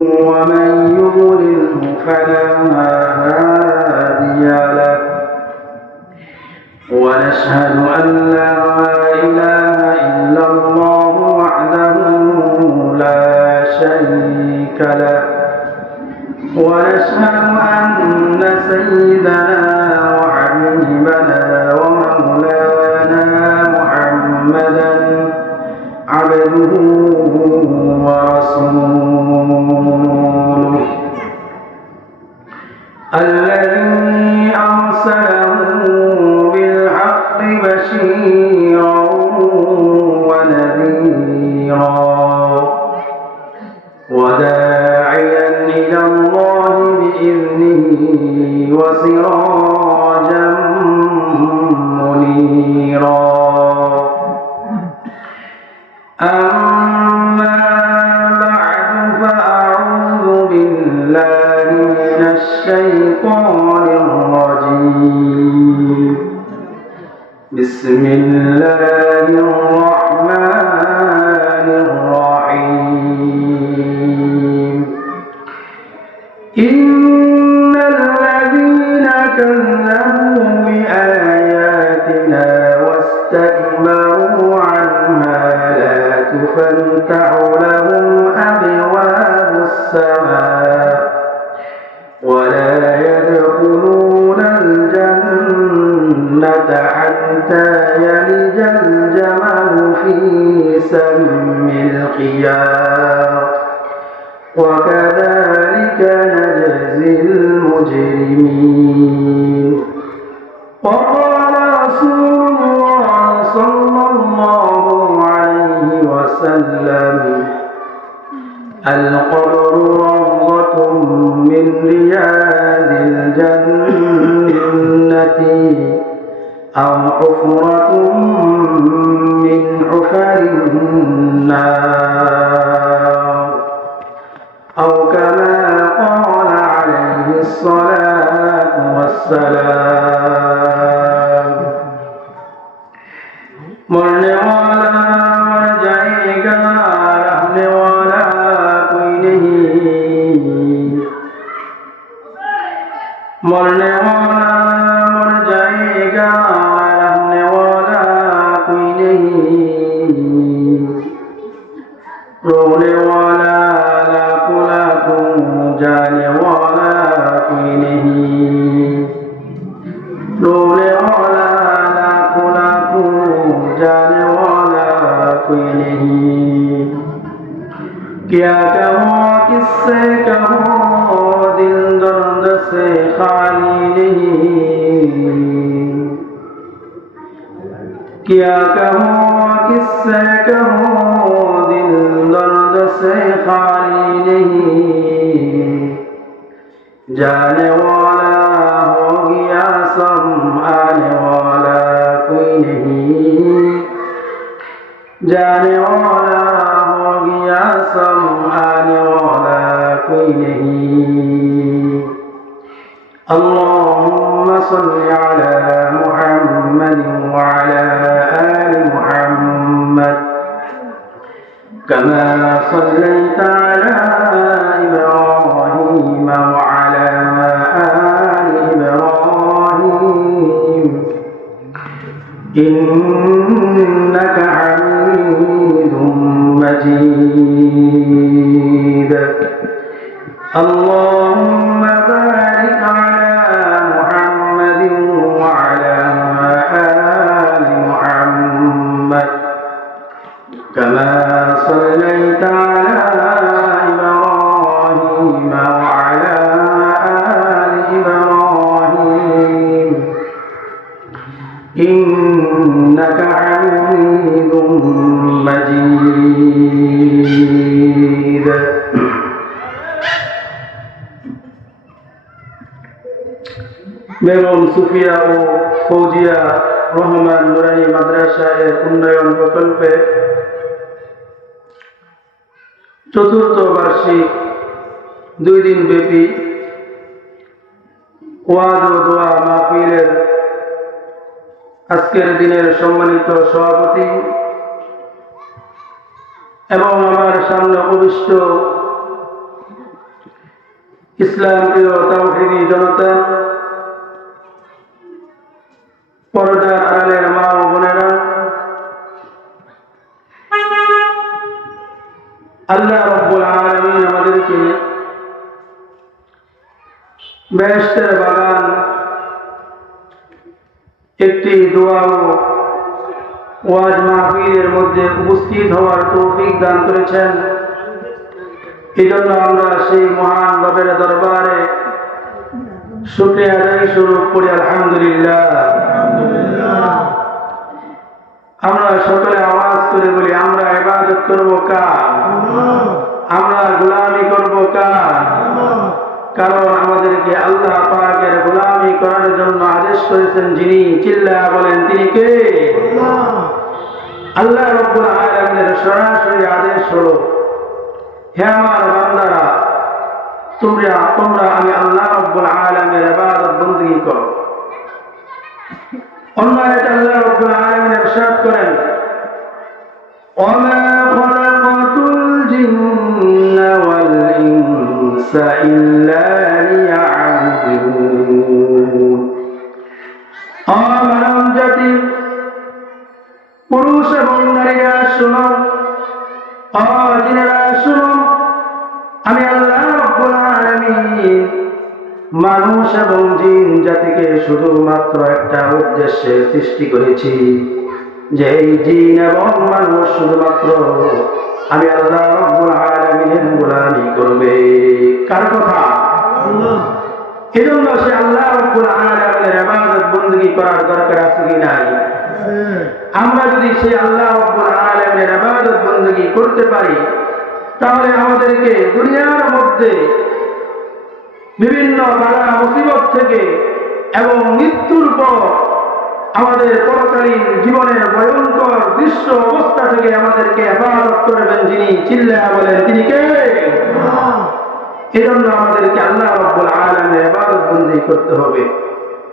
ومن يضلله فلا هادي له ونشهد أن لا إله إلا الله وحده لا شريك له ونشهد أن سيدنا وحبيبنا ومولانا محمدا عبده ورسوله الذي أرسله بالحق بشيرا ونذيرا وداعيا إلى الله بإذنه وسراجا منيرا أما بعد فأعوذ بالله من الشيطان الرجيم بسم الله الرحمن الرحيم إن الذين كذبوا بآياتنا واستكبروا عنها لا تفتح لهم أبواب السماء ولا يدخلون الجنة حتى يلج الجمل في سم الخياط وكذلك نجزي المجرمين وقال رسول الله صلى الله عليه وسلم القبر روضة من رياض الجنة أو حفرة من حفر النار أو كما قال عليه الصلاة والسلام मरने वाला मर जाएगा रहने वाला कोई नहीं मरने वाला मर जाएगा रहने वाला कोई नहीं रोने वाला लाखों लाखों जाने वाला कोई नहीं रोने वाला लाखों लाखों जाने वाला कोई नहीं क्या कहो किससे कहो दिल दर्द से खाली नहीं क्या कहो किससे कहो दिल दर्द से खाली नहीं जाने वाला हो गया सब आने वाला कोई नहीं जाने वाला हो गया सब आने वाला कोई नहीं अल्लाहुम्मा सल्लि अला मुहम्मद वअला आलि मुहम्मद कमा सल्लैता अला इब्राहीम वअला आलि इब्राहीम إنك حميد مجيد اللهم بارك على محمد وعلى آل محمد كما صليت على إبراهيم وعلى آل إبراهيم إنك حميد مجيد বেগম সুফিয়া ও ফৌজিয়া রহমান নুরানি মাদ্রাসা এর উন্নয়ন প্রকল্পে চতুর্থ বার্ষিক 2 দিন ব্যাপী ওয়াজ ও দোয়া মাহফিলের আজকের দিনের সম্মানিত সভাপতি এবং আমার সামনে উপবিষ্ট ইসলাম প্রিয় তাওহীদি জনতা, পর্দার আড়ালের মা ও বোনেরা, আল্লাহ রাব্বুল আলামিন আমাদেরকে বেহেশতের বাগান একটি দোয়া ও ওয়াজ মাহফিলের মধ্যে উপস্থিত হওয়ার তৌফিক দান করেছেন। এই জন্য আমরা সেই মহান রবের দরবারে শুকরিয়া আদায় স্বরূপ করি আলহামদুলিল্লাহ। আমরা সকলে আওয়াজ করে বলি, আমরা ইবাদত করব কার? আমরা গোলামি করব কার? কারণ আমাদেরকে আল্লাহ পাকের গোলামি করার জন্য আদেশ করেছেন যিনি, চিল্লা বলেন তিনি কে? আল্লাহ রাব্বুল আলামিনের সরাসরি আদেশ হলো, হে আমার বান্দারা, তোমরা আমি আল্লাহ রাব্বুল আলামিনের ইবাদত বندگی করো। অন্য আয়াতে আল্লাহ রাব্বুল আলামিন ইরশাদ করেন, ওয়ামা খালাকাতুল জিন্না ওয়াল ইনসা ইল্লা লিয়াবুদুন। মানব জাতি, পুরুষ এবং নারীরা শোনো, জিনেরা শোনো, আমি আল্লাহ রাব্বুল আলামিন মানুষ এবং জিন জাতিকে শুধুমাত্র একটা উদ্দেশ্যে সৃষ্টি করেছি, যে এই জিন এবং মানুষ শুধুমাত্র আমি আল্লাহ রাব্বুল আলামিনের গোলামি করবে। কার কথা? এজন্য সে আল্লাহ রাব্বুল আলামিনের ইবাদত বندگی করার দরকার আছে কি নাই? আমরা যদি সেই আল্লাহ রাব্বুল আলামিনের ইবাদত বندگی করতে পারি, তাহলে আমাদেরকে দুনিয়ার মধ্যে বিভিন্ন বালা মুসিবত থেকে এবং মৃত্যুর পর আমাদের পরকালীন জীবনের ভয়ঙ্কর দৃশ্য অবস্থা থেকে আমাদেরকে হেফাজত করবেন যিনি, চিল্লা বলেন তিনি কে? এজন্য আমাদেরকে আল্লাহ রাব্বুল আলামিনের ইবাদত বندگی করতে হবে,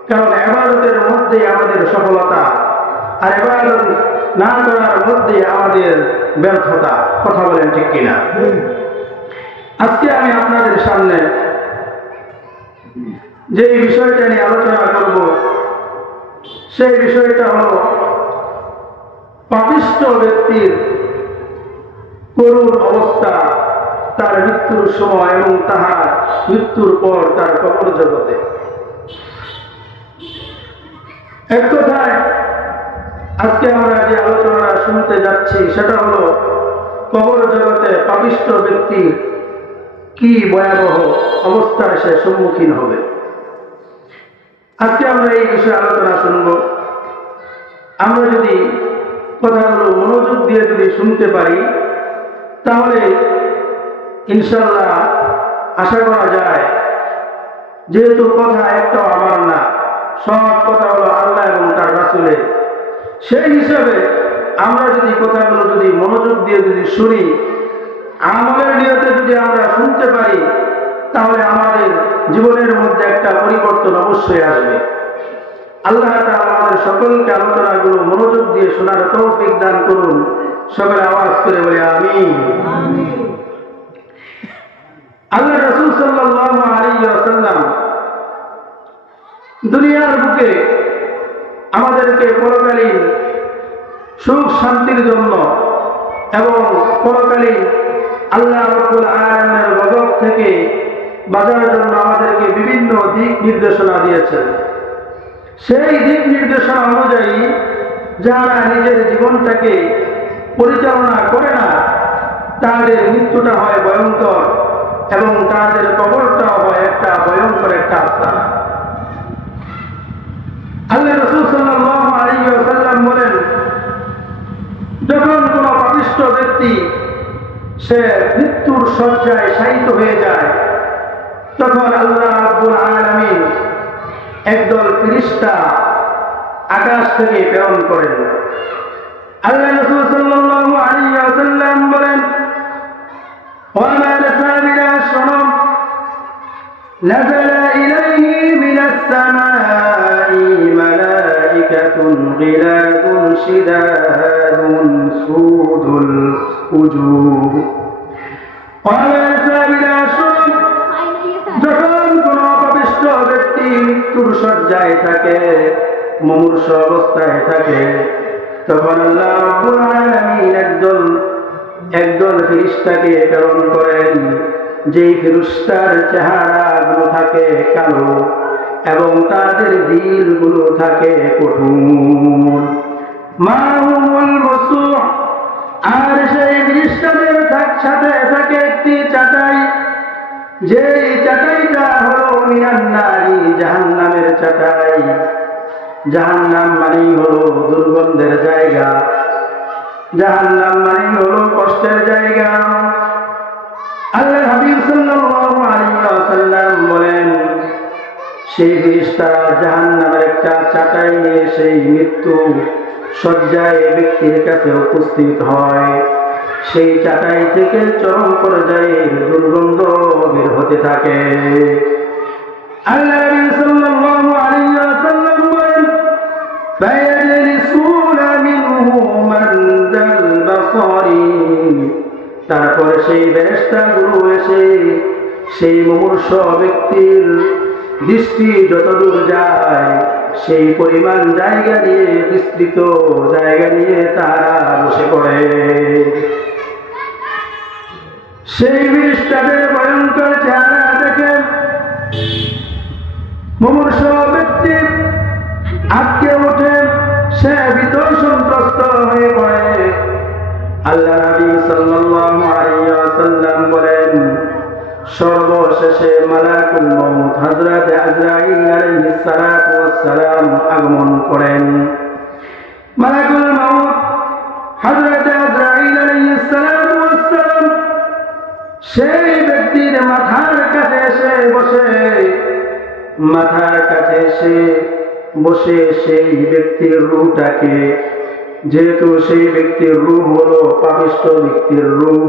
কারণ ইবাদতের মধ্যে আমাদের সফলতা, আর ইবাদত না করার মধ্যে আমাদের ব্যর্থতা। কথা বলেন ঠিক কিনা? আজকে আমি আপনাদের সামনে যে বিষয়টা নিয়ে আলোচনা করব, সেই বিষয়টা হল পাপিষ্ঠ ব্যক্তির করুণ অবস্থা তার মৃত্যুর সময় এবং তাহার মৃত্যুর পর তার কবর জগতে। এক কথায় আজকে আমরা যে আলোচনা শুনতে যাচ্ছি সেটা হলো কবর জগতে পাপিষ্ঠ ব্যক্তির কি ভয়াবহ অবস্থার সে সম্মুখীন হবে। আজকে আমরা এই বিষয়ে আলোচনা শুনব। আমরা যদি কথাগুলো মনোযোগ দিয়ে যদি শুনতে পারি, তাহলে ইনশাআল্লাহ আশা করা যায়, যেহেতু কথা একটাও আমার না, সব কথা হলো আল্লাহ এবং তার রাসূলের, সেই হিসাবে আমরা যদি কথাগুলো যদি মনোযোগ দিয়ে যদি শুনি, আমলের নিয়তে যদি আমরা শুনতে পারি, তাহলে আমাদের জীবনের মধ্যে একটা পরিবর্তন অবশ্যই আসবে। আল্লাহ তাআলা আমাদের সকলকে আলোচনাগুলো মনোযোগ দিয়ে শোনার তৌফিক দান করুন। সকলে আওয়াজ করে বলে আমিন। আল্লাহ রাসূল সাল্লাল্লাহু আলাইহি ওয়াসাল্লাম দুনিয়ার বুকে আমাদেরকে পরকালীন সুখ শান্তির জন্য এবং পরকালীন আল্লাহ রাব্বুল আলামিনের গজব থেকে বাঁচার জন্য আমাদেরকে বিভিন্ন দিক নির্দেশনা দিয়েছেন। সেই দিক নির্দেশনা অনুযায়ী যারা নিজের জীবনটাকে পরিচালনা করে না, তাদের মৃত্যুটা হয় ভয়ঙ্কর এবং তাদের কবরটাও হয় একটা ভয়ঙ্কর একটা আস্তানা। আল্লাহ রাসূল সাল্লাল্লাহু আলাইহি ওয়াসাল্লাম বলেন, যখন কোনো পাপিষ্ঠ ব্যক্তি সে মৃত্যুর শয্যায় শায়িত হয়ে যায়, তখন আল্লাহ রাব্বুল আলামিন একদল ফেরেশতা আকাশ থেকে প্রেরণ করেন। আল্লাহ রাসূল সাল্লাল্লাহু আলাইহি ওয়াসাল্লাম বলেন, ওয়া সাহাবীরা শোনো, নাযালা ইলাইহি মিনাস সামাই মালাইকাতুন গিলাদুন শিদাদুন সুদুল উজুহ। ওয়া সাহাবীরা শোনো, যখন অবস্থায় থাকে, মুমূর্ষু অবস্থায় থাকে, তখন আল্লাহ রাব্বুল আলামিন একদল ফেরেশতাকে প্রেরণ করেন, যেই ফেরেশতার চেহারাগুলো থাকে কালো এবং তাদের দিলগুলো থাকে কঠোর। মাহুমুল মাসূহ, আর সেই ফেরেশতাদের সাথে থাকে একটি চাটাই, যে চাটাইটা হলো মিনান নারি, জাহান্নামের চাটাই। জাহান্নাম মানেই হলো দুর্গন্ধের জায়গা, জাহান্নাম মানেই হলো কষ্টের জায়গা। আল্লাহর হাবিব সাল্লাল্লাহু আলাইহি ওয়াসাল্লাম বলেন, সেই ফেরেশতারা জাহান্নামের একটা চাটাই নিয়ে সেই মৃত্যু শয্যায় ব্যক্তির কাছে উপস্থিত হয়। সেই চাটাই থেকে চরম পর্যায়ে দুর্গন্ধ বের হতে থাকে। আল্লাহ নবী সাল্লাল্লাহু আলাইহি ওয়াসাল্লাম বলেন, ফায়াজলিসুনা মিনহু মানদাল বাসারি, তারপরে সেই ফেরেশতাগুলো এসে সেই মুমূর্ষু ব্যক্তির দৃষ্টি যতদূর যায় সেই পরিমাণ জায়গা নিয়ে, বিস্তৃত জায়গা নিয়ে তারা বসে পড়ে। সেই ফেরেশতাদের ভয়ঙ্কর চেহারা দেখে মুমূর্ষু ব্যক্তি আটকে ওঠে, সে ভীত সন্ত্রস্ত হয়ে পড়ে। আল্লাহ নবী সাল্লাল্লাহু আলাইহি ওয়াসাল্লাম বলেন, সর্বশেষে মালাকুল মউত হযরত আজরাইল আলাইহিস সালাতু ওয়াস সালাম আগমন করেন। মালাকুল মউত হযরত আজরাইল আলাইহিস সালাতু ওয়াস সালাম সেই ব্যক্তির মাথার কাছে এসে বসে সেই ব্যক্তির রূহটাকে, যেহেতু সেই ব্যক্তির রূহ হলো পাপিষ্ঠ ব্যক্তির রূহ,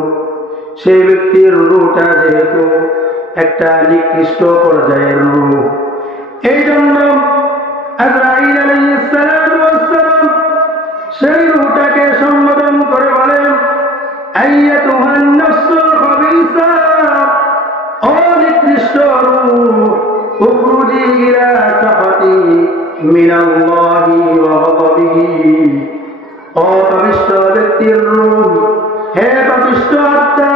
সেই ব্যক্তির রূহটা যেহেতু একটা নিকৃষ্ট পর্যায়ের রূহ, এই জন্য আজরাইল আলাইহিস সালাতু ওয়াস সালাম সেই রূহটাকে সম্বোধন করে বলেন, আইয়াতুহান নাফসুল খাবিসা, ও নিকৃষ্ট রূহ, উখরুজি ইলা সাখাতি মিনাল্লাহি ওয়া গাদাবিহি, ও পাপিষ্ঠ ব্যক্তির রূহ, হে পাপিষ্ঠ আত্মা,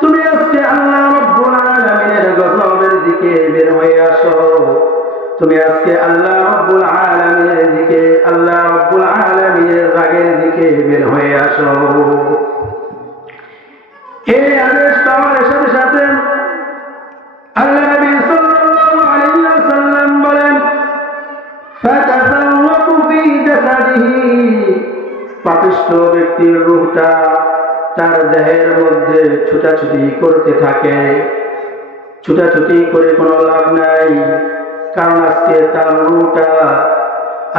তুমি আজকে আল্লাহ রাব্বুল আলামিনের গজবের দিকে বের হয়ে আসো। তুমি আজকে আল্লাহ রাব্বুল আলামিনের দিকে, আল্লাহ রাব্বুল আলামিনের রাগের দিকে বের হয়ে আসো। এই আদেশ পাওয়ার সাথে সাথে আল্লাহ নবী সাল্লাল্লাহু আলাইহি ওয়াসাল্লাম বলেন, ফাতাফাররাকু ফি জাসাদিহি, পাপিষ্ঠ ব্যক্তির রূহটা তার দেহের মধ্যে ছুটাছুটি করতে থাকে। ছুটাছুটি করে কোনো লাভ নাই, কারণ আজকে তার রূহটা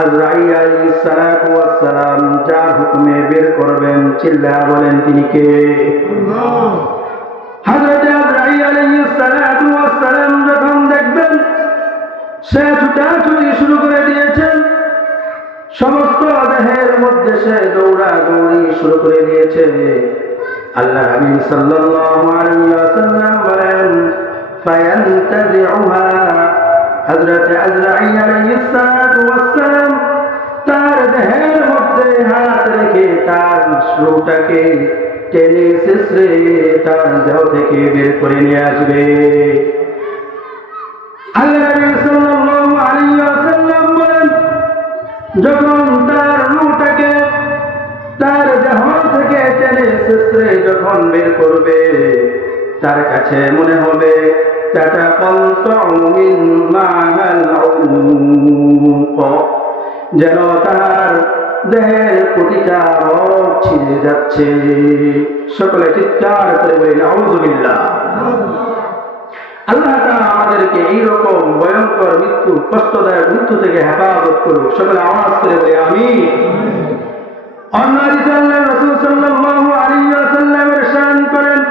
আজরাইল আলাইহিস সালাতু ওয়াস সালাম যার হুকুমে বের করবেন, চিল্লা বলেন তিনি কে? আল্লাহ। হযরত আজরাইল আলাইহিস সালাতু ওয়াস সালাম যখন দেখবেন সে ছুটাছুটি শুরু করে দিয়েছেন, সমস্ত দেহের মধ্যে সে দৌড়াদৌড়ি শুরু করে দিয়েছে, আল্লাহ হাবিব সাল্লাল্লাহু আলাইহি ওয়াসাল্লাম বলেন, ফায়ান্তাজিউহা, হযরত আজরাইল আলাইহিস সালাতু ওয়াস সালাম তার দেহের মধ্যে হাত রেখে তার রূহটাকে টেনে ছেঁচড়ে তার দেহ থেকে বের করে নিয়ে আসবে। আল্লাহ হাবিব সাল্লাল্লাহু আলাইহি ওয়াসাল্লাম বলেন, যখন তার রূহটাকে তার দেহ থেকে টেনে ছেঁচড়ে যখন বের করবে, তার কাছে মনে হবে যেন তার দেহের প্রতিটা রগ ছিঁড়ে যাচ্ছে। সকলে চিৎকার করে বলি নাউযুবিল্লাহ। আল্লাহ তাআলা আমাদেরকে এইরকম ভয়ঙ্কর মৃত্যু, কষ্টদায়ক মৃত্যু থেকে হেফাজত করুক। সকলে আওয়াজ করে বলি আমিন। অন্য হাদিসে আল্লাহ রাসূল সাল্লাল্লাহু আলাইহি ওয়াসাল্লাম ইরশাদ করেন,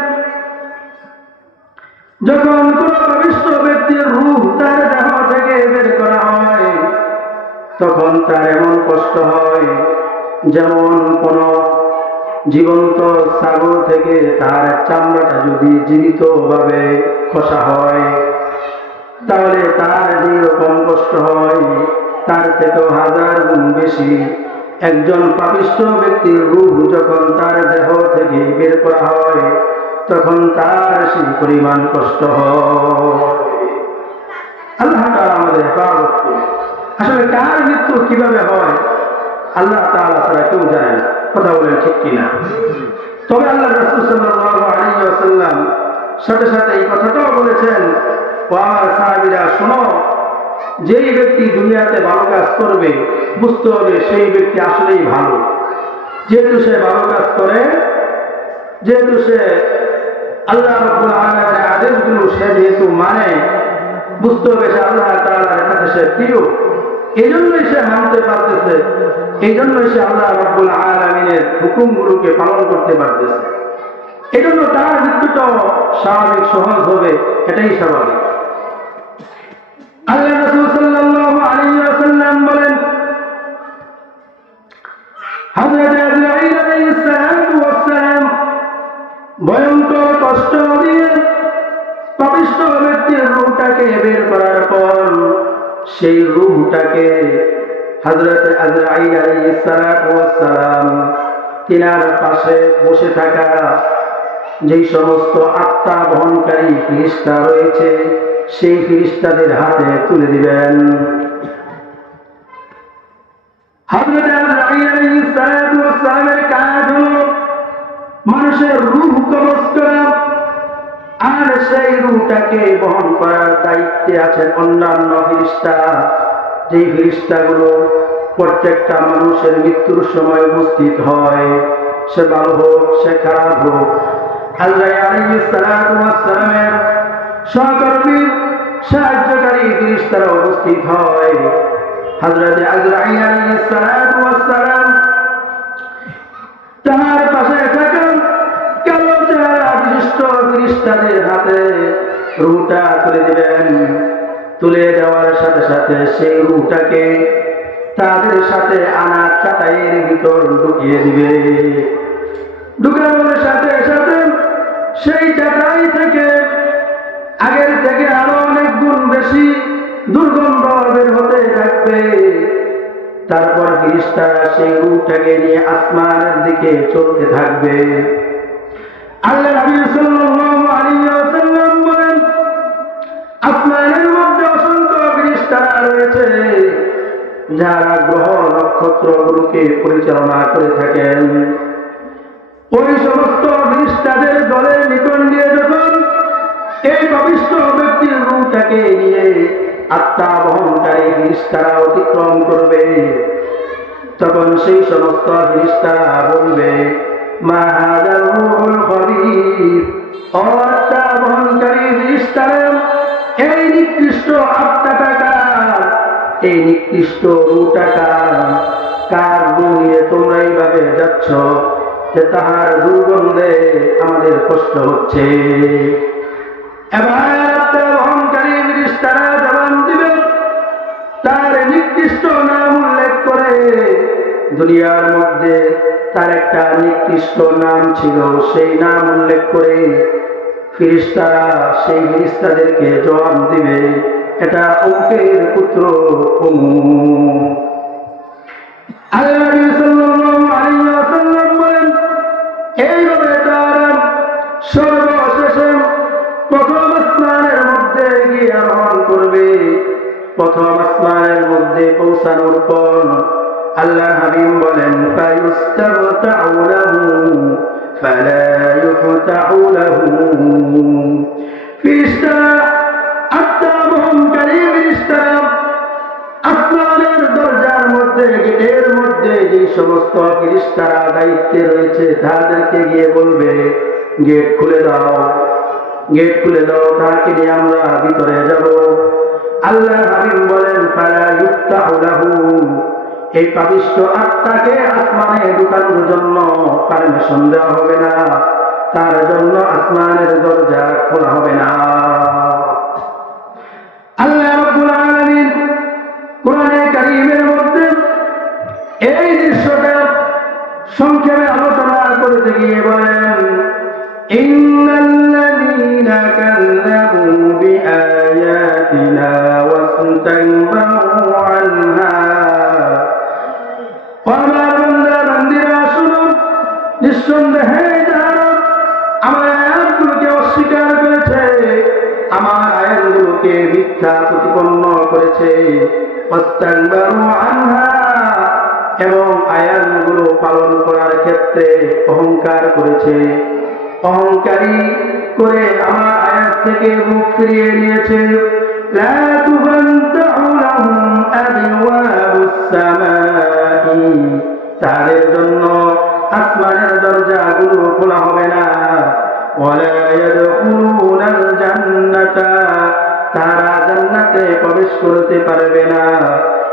যখন কোন পবিত্র ব্যক্তির রূহ তার দেহ থেকে বের করা হয়, তখন তার এমন কষ্ট হয় যেমন কোন জীবন্ত ছাগল থেকে তার চামড়াটা যদি জীবিত ভাবে খসা হয়, তাহলে তার যেরকম কষ্ট হয় থেকেও 1000 গুণ বেশি। একজন পাপিষ্ঠ ব্যক্তির রূহ যখন তার দেহ থেকে বের করা হয় তখন তার সেই পরিমাণ কষ্ট হয়। আল্লাহ তাআলা আমাদের হেফাজত করুন। আসলে কার মৃত্যু কিভাবে হয় আল্লাহ তাআলা ছাড়া কেউ জানে না। কথা বলেন ঠিক কিনা? তবে আল্লাহ রাসূল সাল্লাল্লাহু আলাইহি ওয়াসাল্লাম সাথে সাথে এই কথাটাও বলেছেন, ও আমার সাহাবীরা শোনো, যেই ব্যক্তি দুনিয়াতে ভালো কাজ করবে বুঝতে হবে সেই ব্যক্তি আসলেই ভালো। যেহেতু সে ভালো কাজ করে, যেহেতু সে আল্লাহ রাব্বুল আলামিনের আদেশগুলো সে যেহেতু মানে, বুঝতে হবে সে আল্লাহ তাআলার কাছে সে প্রিয়। এই জন্যই সে মানতে পারতেছে, এই জন্যই সে আল্লাহ রাব্বুল আলামিনের হুকুমগুলোকে পালন করতে পারতেছে। এই জন্য তার মৃত্যুটাও স্বাভাবিক, সহজ হবে, এটাই স্বাভাবিক। আল্লাহ রাসূল সাল্লাল্লাহু আলাইহি ওয়াসাল্লাম বলেন, হযরত আজরাইল আলাইহিস সালাম ভয়ঙ্কর কষ্ট দিয়ে পাপিষ্ঠ ব্যক্তির রূহটাকে বের করার পর সেই রূহটাকে হযরত আজরাইল আলাইহিস সালাম তিনার পাশে বসে থাকা যেই সমস্ত আত্মা বহনকারী ফেরেশতা রয়েছে সেই ফেরেশতাদের হাতে তুলে দিবেন। হযরত আজরাইল আলাইহিস সালামের কাজ হলো মানুষের রূহ কবজ করা, আর সেই রূহটাকে বহন করার দায়িত্বে আছেন অন্যান্য ফেরেশতা। যেই ফেরেশতাগুলো প্রত্যেকটা মানুষের মৃত্যুর সময় উপস্থিত হয়, সে ভালো হোক সে খারাপ হোক। আজরাইল আলাইহিস সালামের সহকর্মী সাহায্যকারী ফেরেশতারা উপস্থিত হয়। হযরত আজরাইল আলাইহিস সালাম তার পাশে থাকা কালো চেহারা বিশিষ্ট ফেরেশতাদের হাতে রূহটা তুলে দিবেন। তুলে দেওয়ার সাথে সাথে সেই রূহটাকে তাদের সাথে আনা চাটাইয়ের ভিতর ঢুকিয়ে দিবে। ঢুকানোর সাথে সাথে সেই চাটাই থেকে আগের থেকে আরো অনেক গুণ বেশি দুর্গন্ধ বের হতে থাকবে। তারপর ফেরেশতারা সেই রূহটাকে নিয়ে আসমানের দিকে চলতে থাকবে। আল্লাহ নবী সাল্লাল্লাহু আলাইহি ওয়াসাল্লাম বলেন, আসমানের মধ্যে অসংখ্য ফেরেশতারা রয়েছে যারা গ্রহ নক্ষত্রগুলোকে পরিচালনা করে থাকেন। ওই সমস্ত ফেরেশতাদের দলের নিকট দিয়ে যখন এই পাপিষ্ঠ ব্যক্তির রূহটাকে নিয়ে আত্মা বহনকারী ফেরেশতারা অতিক্রম করবে, তখন সেই সমস্ত ফেরেশতারা বলবে, মা হাযার রূহুল খবীথ, ও আত্মা বহনকারী ফেরেশতারা, এই নিকৃষ্ট আত্মাটা কার, এই নিকৃষ্ট রূহটা কার রূহ নিয়ে তোমরা এইভাবে যাচ্ছ যে তাহার দুর্গন্ধে আমাদের কষ্ট হচ্ছে। এবার আত্মা বহনকারী ফেরেশতারা জবাব দিবে, তার নিকৃষ্ট নাম উল্লেখ করে। দুনিয়ার মধ্যে তার একটা নিকৃষ্ট নাম ছিল, সেই নাম উল্লেখ করে ফেরেশতারা সেই ফেরেশতাদেরকে জবাব দিবে, এটা অমুকের পুত্র অমুক। আল্লাহ নবী সাল্লাল্লাহু আলাইহি ওয়াসাল্লাম বলেন, এইভাবে তারা সর্বশেষে প্রথম আসমানের মধ্যে গিয়ে আরোহণ করবে। প্রথম আসমানের মধ্যে পৌঁছানোর পর আল্লাহ হাবিব বলেন, ফায়ুস্তাবতাউ লাহু ফালা ইউফতাহু লাহু। ফেরেশতারা, আত্মা বহনকারী ফেরেশতারা আসমানের দরজার মধ্যে, গেটের মধ্যে যে সমস্ত ফেরেশতারা দায়িত্বে রয়েছে তাদেরকে গিয়ে বলবে, গেট খুলে দাও, গেট খুলে দাও, তাকে নিয়ে আমরা ভিতরে যাব। আল্লাহ হাবিব বলেন, ফালা ইউফতাহু লাহু, এই পাপিষ্ঠ আত্মাকে আসমানে ঢুকানোর জন্য পারমিশন দেওয়া হবে না, তার জন্য আসমানের দরজা খোলা হবে না। আল্লাহ রাব্বুল আলামিন কোরআনে কারীমের মধ্যে এই দৃশ্যটা সংক্ষেপে আলোচনা করতে গিয়ে বলেন, ইন্নাল্লাযীনা কাযযাবু বিআয়াতিনা ওয়াস্তাকবারু আনহা আমার আয়াতগুলোকে মিথ্যা প্রতিপন্ন করেছে, ওয়াস্তাকবারু আনহা, এবং আয়াতগুলো পালন করার ক্ষেত্রে অহংকার করেছে, অহংকারী করে আমার আয়াত থেকে মুখ ফিরিয়ে নিয়েছে। লা তুফাত্তাহু লাহুম আবওয়াবুস সামাই, তাদের জন্য আসমানের দরজাগুলো খোলা হবে না। ওয়ালা ইয়াদখুলুনাল জান্নাতা, তারা জান্নাতে প্রবেশ করতে পারবে না।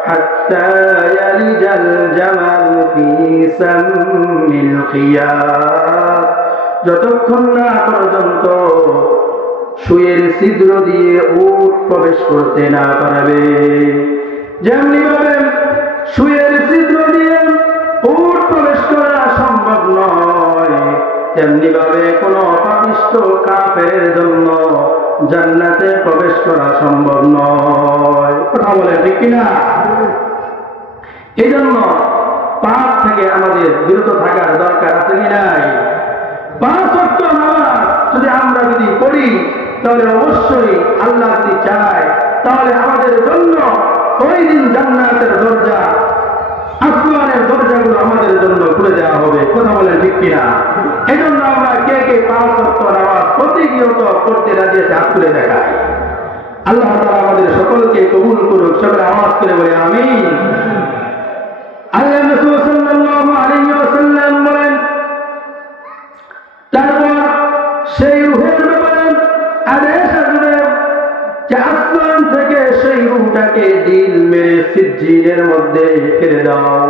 হাত্তা ইয়ালিজাল জামালু ফি সাম্মিল খিয়াত, যতক্ষণ না পর্যন্ত সুয়ের ছিদ্র দিয়ে উট প্রবেশ করতে না পারবে। যেমনি ভাবে সুয়ের ছিদ্র দিয়ে উট প্রবেশ করা সম্ভব নয়, তেমনি ভাবে কোন পাপিষ্ঠ কাফেরের জন্য জান্নাতে প্রবেশ করা সম্ভব নয়। কথা বলে ঠিক কিনা? এই জন্য পাপ থেকে আমাদের বিরত থাকার দরকার আছে কি নাই? 5 ওয়াক্ত নামাজ আমরা যদি পড়ি, তাহলে অবশ্যই আল্লাহ যদি চায় তাহলে আমাদের জন্য ওই দিন জান্নাতের দরজা, আসমানের দরজাগুলো আমাদের জন্য খুলে দেওয়া হবে। কথা বলেন ঠিক কিনা? এই জন্য আমরা কে কে 5 ওয়াক্ত নামাজ প্রতিনিয়ত করতে রাজি আছে, হাত তুলে দেখাই। আল্লাহ তাআলা আমাদের সকলকে কবুল করুক। সকলে আওয়াজ করে বলে আমিন। আল্লাহ রাসূল সাল্লাল্লাহু আলাইহি ওয়াসাল্লাম বলেন, তারপর সেই রূহের ব্যাপারে আদেশ আসবে যে আসমান থেকে সেই রূহটাকে দিল মেরে সিজ্জিনের মধ্যে ফেলে দাও।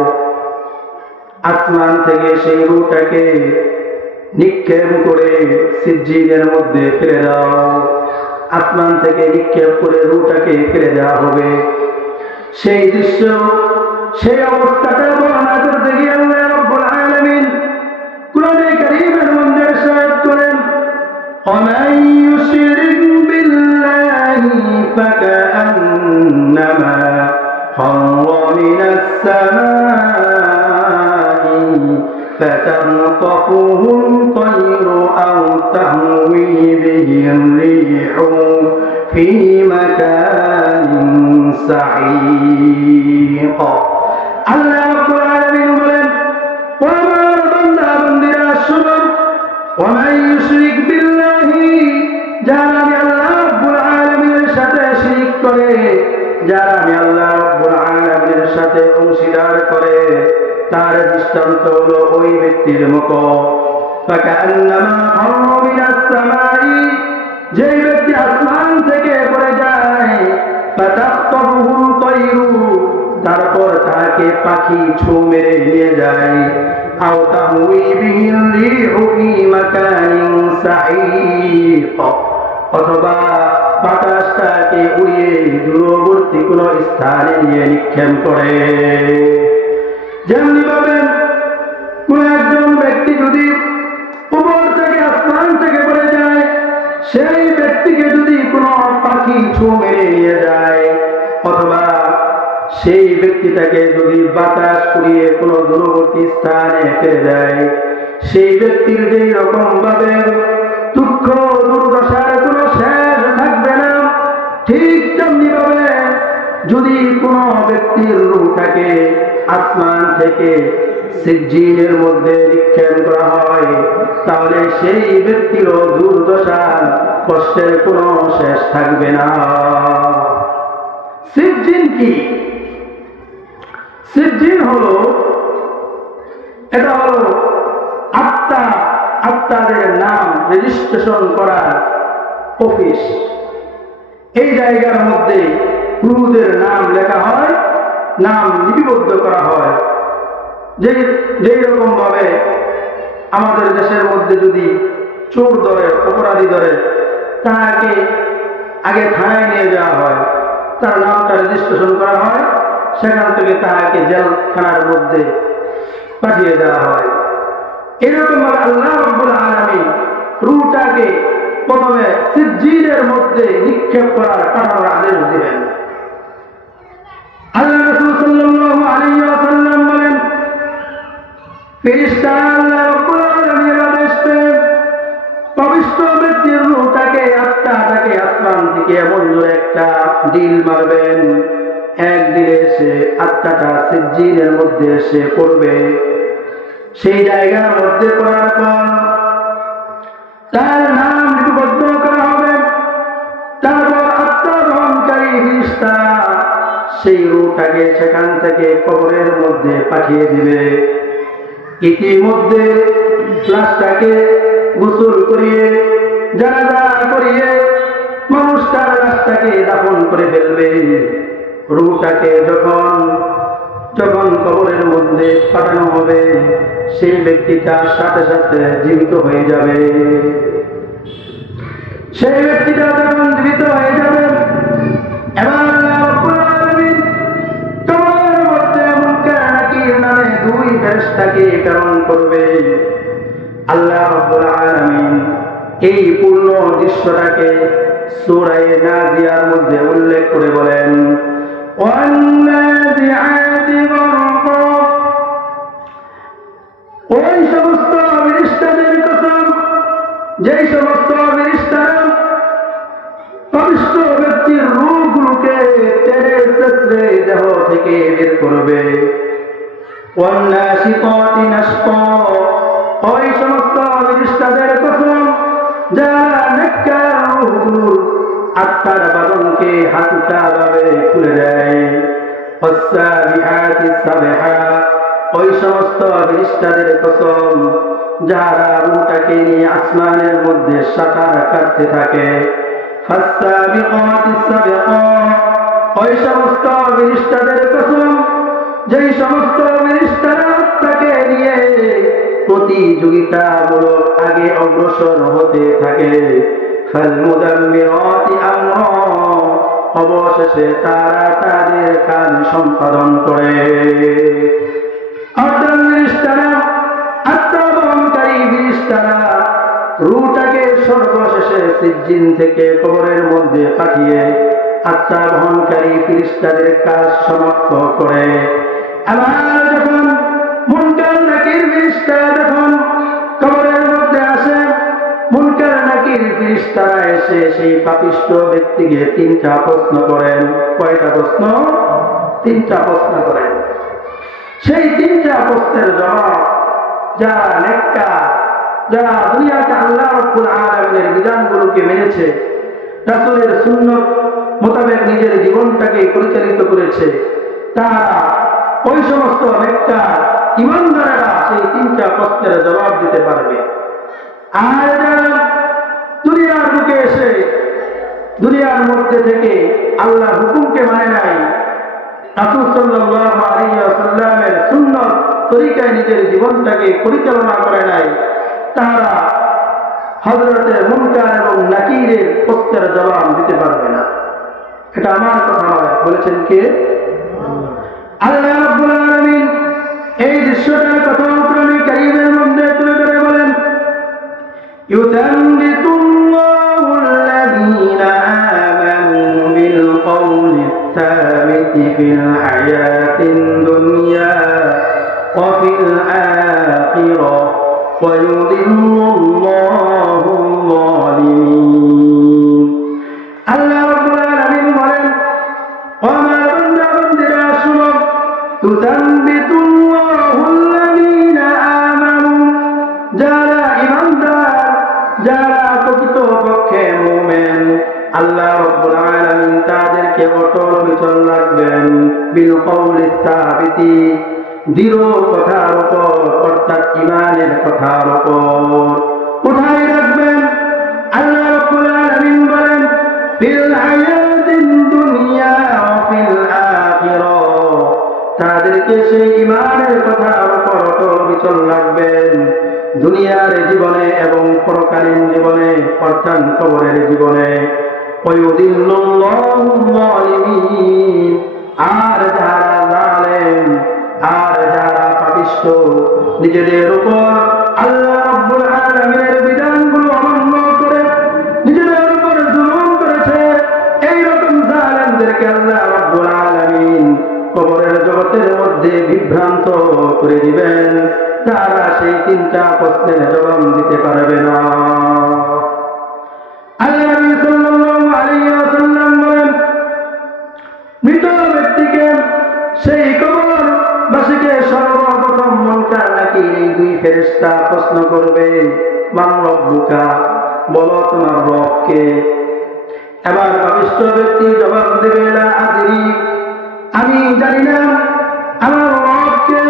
আসমান থেকে সেই রূহটাকে নিক্ষেপ করে সিজ্জিনের মধ্যে ফেলে দাও। আসমান থেকে নিক্ষেপ করে রূহটাকে ফেলে দেওয়া হবে। সেই দৃশ্য, সেই অবস্থাটা বর্ণনা করতে গিয়ে আল্লাহ রাব্বুল আলামিন কুরআনে কারীমের মধ্যে ইরশাদ করেন, ومن يشرك بالله فكأنما خر من السماء فتخطفه الطير أو تهوي به الريح في مكان سحيق। আল্লাহ রাব্বুল আলামিন বলেন, ও আমার বান্দা বান্দীরা শুনো, ومن يشرك بالله, যারা আমি আল্লাহ রাব্বুল আলামিনের সাথে শিরক করে, যারা আমি আল্লাহ রাব্বুল আলামিনের সাথে অংশীদার করে, তার দৃষ্টান্ত হলো ওই ব্যক্তির মতো ফাকান্নামা খাররা মিনাস সামাই, যে ব্যক্তি আসমান থেকে পড়ে যায়, ফাতাখতাফুহুল তায়রু, তারপর তাকে পাখি ছোঁ মেরে নিয়ে যায়, আও তাহউই বিহির রিহু ফি মাকানিন সাঈক, অথবা বাতাসটাকে উড়িয়ে দূরবর্তী কোনো স্থানে নিয়ে নিক্ষেপ করে। যেমনি ভাবে কোন একজন ব্যক্তি যদি উপর থেকে আসমান থেকে পড়ে যায়, সেই ব্যক্তিকে যদি কোনো পাখি ছোঁ মেরে নিয়ে যায়, অথবা সেই ব্যক্তিটাকে যদি বাতাস উড়িয়ে কোনো দূরবর্তী স্থানে ফেলে দেয়, সেই ব্যক্তির যেই রকম ভাবে দুঃখ দুর্দশার কোনো শেষ থাকবে না, ঠিক তেমনি ভাবে যদি কোনো ব্যক্তির রূহটাকে আসমান থেকে সিজ্জিনের মধ্যে নিক্ষেপ করা হয়, তাহলে সেই ব্যক্তিরও দুর্দশা কষ্টের কোনো শেষ থাকবে না। সিজ্জিন কি? সিজ্জিন হলো, এটা হলো আত্মাদের নাম রেজিস্ট্রেশন করার অফিস। এই জায়গার মধ্যে রূহদের নাম লেখা হয়, নাম লিপিবদ্ধ করা হয়। যেই রকম ভাবে আমাদের দেশের মধ্যে যদি চোর ধরে, অপরাধী ধরে, তাকে আগে থানায় নিয়ে যাওয়া হয়, তার নামটা রেজিস্ট্রেশন করা হয়, সেখান থেকে তাকে জেলখানার মধ্যে পাঠিয়ে দেওয়া হয়। এরকম ভাবে আল্লাহ রাব্বুল আলামিন রূহটাকে প্রথমে সিজ্জিনের মধ্যে নিক্ষেপ করার পাঠানোর আদেশ দিলেন। আল্লাহ রাসূল সাল্লাল্লাহু আলাইহি ওয়াসাল্লাম বলেন, ফেরেশতারা আল্লাহ রাব্বুল আলামিনের আদেশ পেয়ে পবিত্র ব্যক্তির রূহটাকে, আত্মাটাকে আসমান দিকে এমন জোরে একটা ডিল মারবেন, এক দিলে সে আত্মাটা সিজ্জিনের মধ্যে এসে পড়বে। সেই জায়গার মধ্যে পড়ার পর তার নাম লিপিবদ্ধ করা হবে। তারপর আত্মা বহনকারী ফেরেশতা সেই রূহটাকে সেখান থেকে কবরের মধ্যে পাঠিয়ে দিবে। ইতিমধ্যে লাশটাকে গোসল করিয়ে জানাজা করিয়ে মানুষ তার লাশটাকে দাফন করে ফেলবে। রূহটাকে যখন কবরের মধ্যে পাঠানো হবে, সেই ব্যক্তিটা সাথে সাথে জীবিত হয়ে যাবে। সেই ব্যক্তিটা যখন জীবিত হয়ে যাবে, এবার আল্লাহ রাব্বুল আলামিন কবরের মধ্যে মুনকার নাকির নামে দুই ফেরেশতাকে প্রেরণ করবে। আল্লাহ রাব্বুল আলামিন এই পূর্ণ দৃশ্যটাকে সূরা নাজিয়ার মধ্যে উল্লেখ করে বলেন, ওয়ান্নাজিআতি গরকা, ওই সমস্ত ফেরেশতাদের কসম যেই সমস্ত ফেরেশতারা পাপিষ্ঠ ব্যক্তির রূহগুলোকে টেনে ছেঁচড়ে দেহ থেকে বের করবে। ওয়ান্নাশিতাতি নাশতা, ওই সমস্ত ফেরেশতাদের কসম যারা নেককার রূহগুলোর আত্মার বাঁধনকে হালকাভাবে খুলে দেয়। ওয়াসসাবিহাতি সাবহা, ওই সমস্ত ফেরেশতাদের কসম যারা রূহটাকে নিয়ে আসমানের মধ্যে সাঁতার কাটতে থাকে। ফাসসাবিকাতি সাবকা, ওই সমস্ত ফেরেশতাদের কসম যেই সমস্ত ফেরেশতারা আত্মাকে নিয়ে প্রতিযোগিতামূলক আগে অগ্রসর হতে থাকে। ফালমুদাম্মিরাতি আমরা, অবশেষে তারা তাদের কাজ সম্পাদন করে। অর্থাৎ ফেরেশতারা, আত্মা বহনকারী ফেরেশতারা রূহটাকে সর্বশেষে সিজ্জিন থেকে কবরের মধ্যে পাঠিয়ে আত্মা বহনকারী ফেরেশতাদের কাজ সমাপ্ত করে। আবার যখন মুনকার নাকির ফেরেশতারা যখন কবরের মধ্যে আসে, মুনকার নাকির ফেরেশতারা এসে সেই পাপিষ্ঠ ব্যক্তিকে তিনটা প্রশ্ন করেন। কয়টা প্রশ্ন? তিনটা প্রশ্ন করেন। সেই তিনটা প্রশ্নের জবাব যারা নেককার, যারা দুনিয়াতে আল্লাহ রাব্বুল আলামিনের বিধানগুলোকে মেনেছে, রাসূলের সুন্নাত মোতাবেক নিজের জীবনটাকে পরিচালিত করেছে, তারা ওই সমস্ত নেককার ঈমানদারেরা সেই তিনটা প্রশ্নের জবাব দিতে পারবে। আর যারা দুনিয়ার বুকে এসে দুনিয়ার মধ্যে থেকে আল্লাহর হুকুমকে মানে নাই, রাসূল সাল্লাল্লাহু আলাইহি ওয়াসাল্লামের সুন্নাত তরিকায় নিজের জীবনটাকে পরিচালনা করে নাই, তারা হযরতে মুনকার এবং নাকিরের প্রশ্নের জবাব দিতে পারবে না। এটা আমার কথা নয়, বলেছেন কে? আল্লাহ রাব্বুল আলামিন এই দৃশ্যটার কথা কোরআনে কারীমের মধ্যে তুলে ধরে বলেন, ইউতাম্বিতুল্লাহু আল্লাযীনা আমানু বিল কওলি সাবিতি ফিল হায়াতিদ দুনিয়া ওয়া ফিল আখিরাহ ওয়া ইউদিল্লুল্লাহু যালিমিন। আল্লাহ রাব্বুল আলামিন বলেন, ও আমার বান্দা-বান্দীরা শুনো, তুসাব্বিতুল্লাহু আল্লাযীনা আমানু, যারা ঈমানদার, যারা প্রকৃতপক্ষে মুমিন, আল্লাহ রাব্বুল আলামিন তাদেরকে অটল অবিচল রাখবেন। বিল কওলি সাবিতি, দৃঢ় কথার উপর, অর্থাৎ ঈমানের কথার উপর। কোথায় রাখবেন? আল্লাহ রাব্বুল আলামিন বলেন, ফিল হায়াতিদ দুনিয়া ওয়া ফিল আখিরাহ, তাদেরকে সেই ঈমানের কথার উপর অটল অবিচল রাখবেন দুনিয়ার জীবনে এবং পরকালীন জীবনে, অর্থাৎ কবরের জীবনে। ওয়ায়ুদিল্লুল্লাহু যালিমিন, আর যারা জালেম, আর যারা পাপিষ্ঠ, নিজেদের উপর আল্লাহ রাব্বুল আলামিনের বিধানগুলো অমান্য করে নিজেদের উপর জুলুম করেছে, এইরকম জালেমদেরকে আল্লাহ রাব্বুল আলামিন কবরের জগতের মধ্যে বিভ্রান্ত করে দিবেন। তারা সেই তিনটা প্রশ্নের জবাব দিতে পারবে না। আল্লাহ নবী সাল্লাল্লাহু আলাইহি ওয়াসাল্লাম এবার পাপিষ্ঠ ব্যক্তি জবাব দেবে, লা আদরি, আমি জানি না আমার রবকে।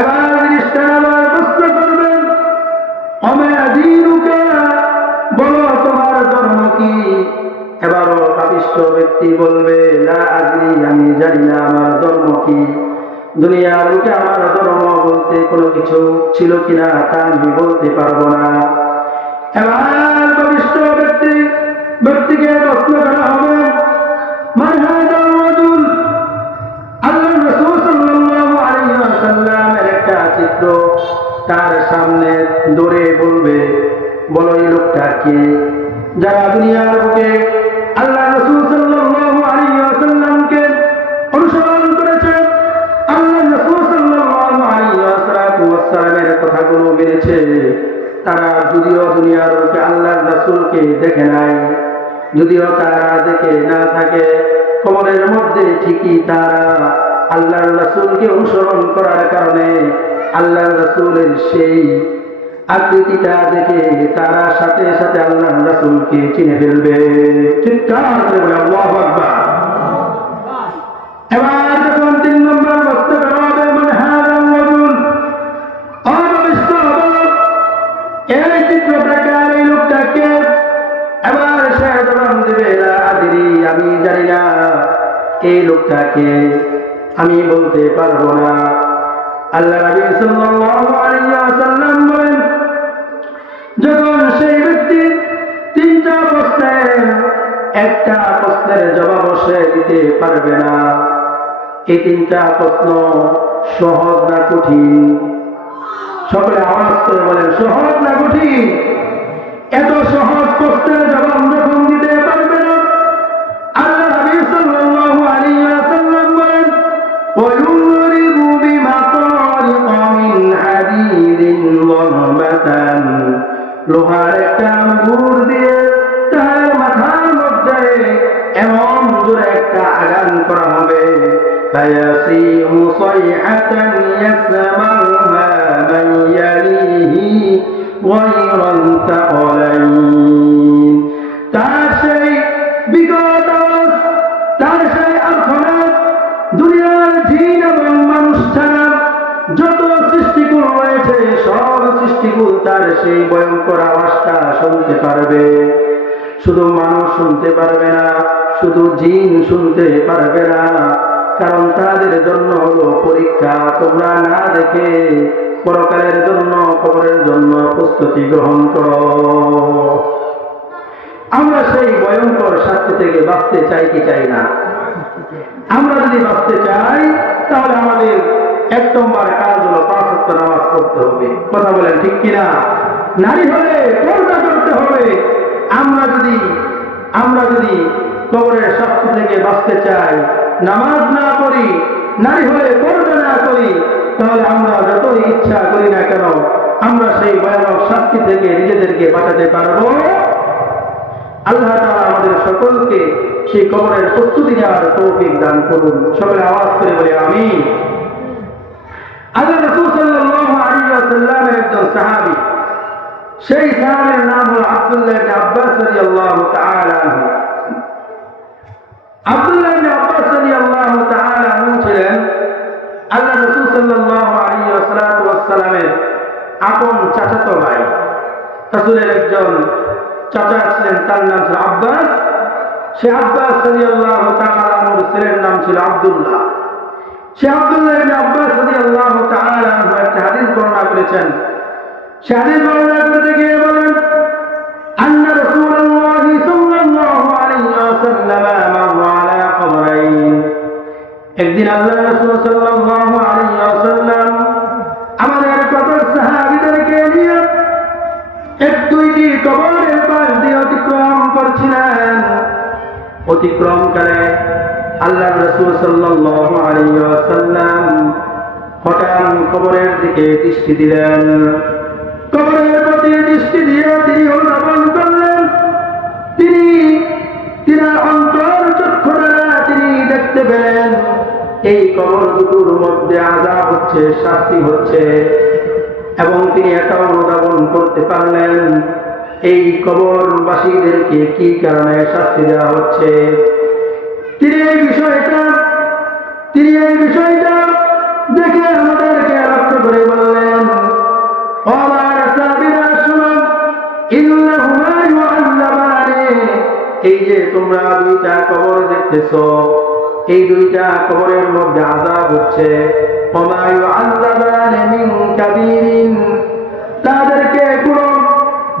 এবার ফেরেশতা আবার প্রশ্ন করবেন, ওমা দীনুকা, বলো তোমার ধর্ম কি? এবারও পাপিষ্ঠ ব্যক্তি বলবে, লা আদরি, আমি জানি না আমার ধর্ম কি। দুনিয়ার লোকে আমার ধর্ম বলতে কোনো কিছু ছিল কিনা তা আমি বলতে পারবো না। এবার পাপিষ্ঠ ব্যক্তিকে প্রশ্ন করা হবে, মান হাযার রাজুল? আল্লাহর রাসূল সাল্লাল্লাহু আলাইহি ওয়াসাল্লামের একটা চিত্র তার সামনে দৌড়ে বলবে, বলো এই লোকটা কে? যারা দুনিয়ার বুকে আল্লাহর রাসূল সাল্লাল্লাহু আলাইহি ওয়াসাল্লামকে অনুসরণ করেছে, আল্লাহর রাসূল সাল্লাল্লাহু আলাইহি ওয়াসাল্লামের কথাগুলো মেনেছে, তারা যদিও দুনিয়ার বুকে আল্লাহর রাসূলকে দেখে নাই, যদিও তারা দেখে না থাকে, কবরের মধ্যে ঠিকই তারা আল্লাহর রাসূলকে অনুসরণ করার কারণে আল্লাহর রাসূলের সেই আকৃতিটা দেখে তারা সাথে সাথে আল্লাহর রাসূলকে চিনে ফেলবে। চিৎকার করে বলে আল্লাহু আকবার। এবার যখন 3 নম্বর প্রশ্ন করা হবে, মান হাযার রাজুল? অবিষ্ট হবে এই চিত্রটাকার এই লোকটাকে। এবার সে জবাব দেবে, লা আদরি, আমি জানি না এই লোকটাকে, আমি বলতে পারবো না। আল্লাহ নবী সাল্লাল্লাহু আলাইহি ওয়াসাল্লাম বলেন, যখন সেই ব্যক্তি 3টা প্রশ্নের একটা প্রশ্নের জবাব সে দিতে পারবে না, এই 3টা প্রশ্ন সহজ না কঠিন? সকলে আওয়াজ করে বলেন, সহজ না কঠিন? এত সহজ প্রশ্নের জবাব যখন দিতে পারবে না, আল্লাহ নবী সাল্লাল্লাহু আলাইহি ওয়াসাল্লাম বলেন, ওয়ায়ুরিবু বিমাতারিকা মিন হাদিদিন ওয়াহবাতান, লোহার একটা আঙ্গুর দিয়ে তার মাথার মধ্যে এমন জোরে একটা আঘাত করা হবে, ফায়াসিহু সাইহাতান ইয়াসমাউহা মান ইয়ালিহি গায়রান তাআলাইন, তার সেই বিগত আওয়াজ, তার সেই আর্তনাদ দুনিয়ার জিন এবং মানুষ ছাড়া যত সৃষ্টিকুল রয়েছে সব সৃষ্টিকুল তার সেই ভয়ঙ্কর আওয়াজটা শুনতে পারবে। শুধু মানুষ শুনতে পারবে না, শুধু জিন শুনতে পারবে না, কারণ তাদের জন্য হলো পরীক্ষা। তোমরা না দেখে পরকালের জন্য, কবরের জন্য প্রস্তুতি গ্রহণ করো। আমরা সেই ভয়ঙ্কর শাস্তি থেকে বাঁচতে চাই কি চাই না? আমরা যদি বাঁচতে চাই তাহলে আমাদের 1 নম্বর কাজ হলো 5 ওয়াক্ত নামাজ পড়তে হবে। কথা বলেন ঠিক কিনা? নারী হলে পর্দা করতে হবে। আমরা যদি কবরের শাস্তি থেকে বাঁচতে চাই, নামাজ না পড়ি, নারী হলে পর্দা না করি, তাহলে আমরা যতই ইচ্ছা করি না কেন আমরা সেই ভয়ানক শাস্তি থেকে নিজেদেরকে বাঁচাতে পারবো? আল্লাহ তাআলা আমাদের সকলকে সেই কবরের প্রস্তুতি নেওয়ার তৌফিক দান করুন। সকলে আওয়াজ করে বলে আমিন। আল্লাহ রাসূল সাল্লাল্লাহু আলাইহি ওয়াসাল্লামের একজন সাহাবী, সেই সাহাবীর নাম হলো আব্দুল্লাহ ইবনে আব্বাস রাদিয়াল্লাহু তাআলা আনহু। আব্দুল্লাহ ইবনে আব্বাস রাদিয়াল্লাহু তাআলা আনহু ছিলেন আল্লাহ রাসূল সাল্লাল্লাহু আলাইহি ওয়াসাল্লামের আপন চাচাতো ভাই। রাসূলের একজন চাচা ছিলেন, তার নাম ছিল আব্বাস। সে আব্বাস রাদিয়াল্লাহু তাআলা আনহুর ছেলের নাম ছিল আব্দুল্লাহ। সে আব্দুল্লাহ ইবনে আব্বাস রাদিয়াল্লাহু তাআলা আনহু একটা হাদিস বর্ণনা করেছেন। সে হাদিস বর্ণনা করতে গিয়ে বলেন, আন্না রাসূলুল্লাহ সাল্লাল্লাহু আলাইহি ওয়াসাল্লাম মাররা আলা কবরাইন। একদিন আল্লাহর রাসূল সাল্লাল্লাহু আলাইহি ওয়াসাল্লাম আমাদের কবর সাহাবীদেরকে নিয়ে 1-2টি কবরের পাশ দিয়ে অতিক্রম করছিলেন। অতিক্রমকালে আল্লাহর রাসূল সাল্লাল্লাহু আলাইহি ওয়াসাল্লাম হঠাৎ কবরের দিকে দৃষ্টি দিলেন। কবরের প্রতি দৃষ্টি দিয়ে তিনি অনুধাবন করলেন, তিনার অন্তর চক্ষু দ্বারা তিনি দেখতে পেলেন এই কবর দুটোর মধ্যে আযাব হচ্ছে, শাস্তি হচ্ছে। এবং তিনি এটা অনুধাবন করতে পারলেন এই কবরবাসীদেরকে কি কারণে শাস্তি দেওয়া হচ্ছে। তিনি এই বিষয়টা দেখে আমাদেরকে লক্ষ্য করে বললেন, আমার সাহাবীরা শুনো, ইন্নাহুমা ইউআল্লামানি, এই যে তোমরা দুইটা কবর দেখতেছো, এই দুইটা কবরের মধ্যে আযাব হচ্ছে। ওমা ইউআল্লামানি মিন কাবীরিন, তাদেরকে কোনো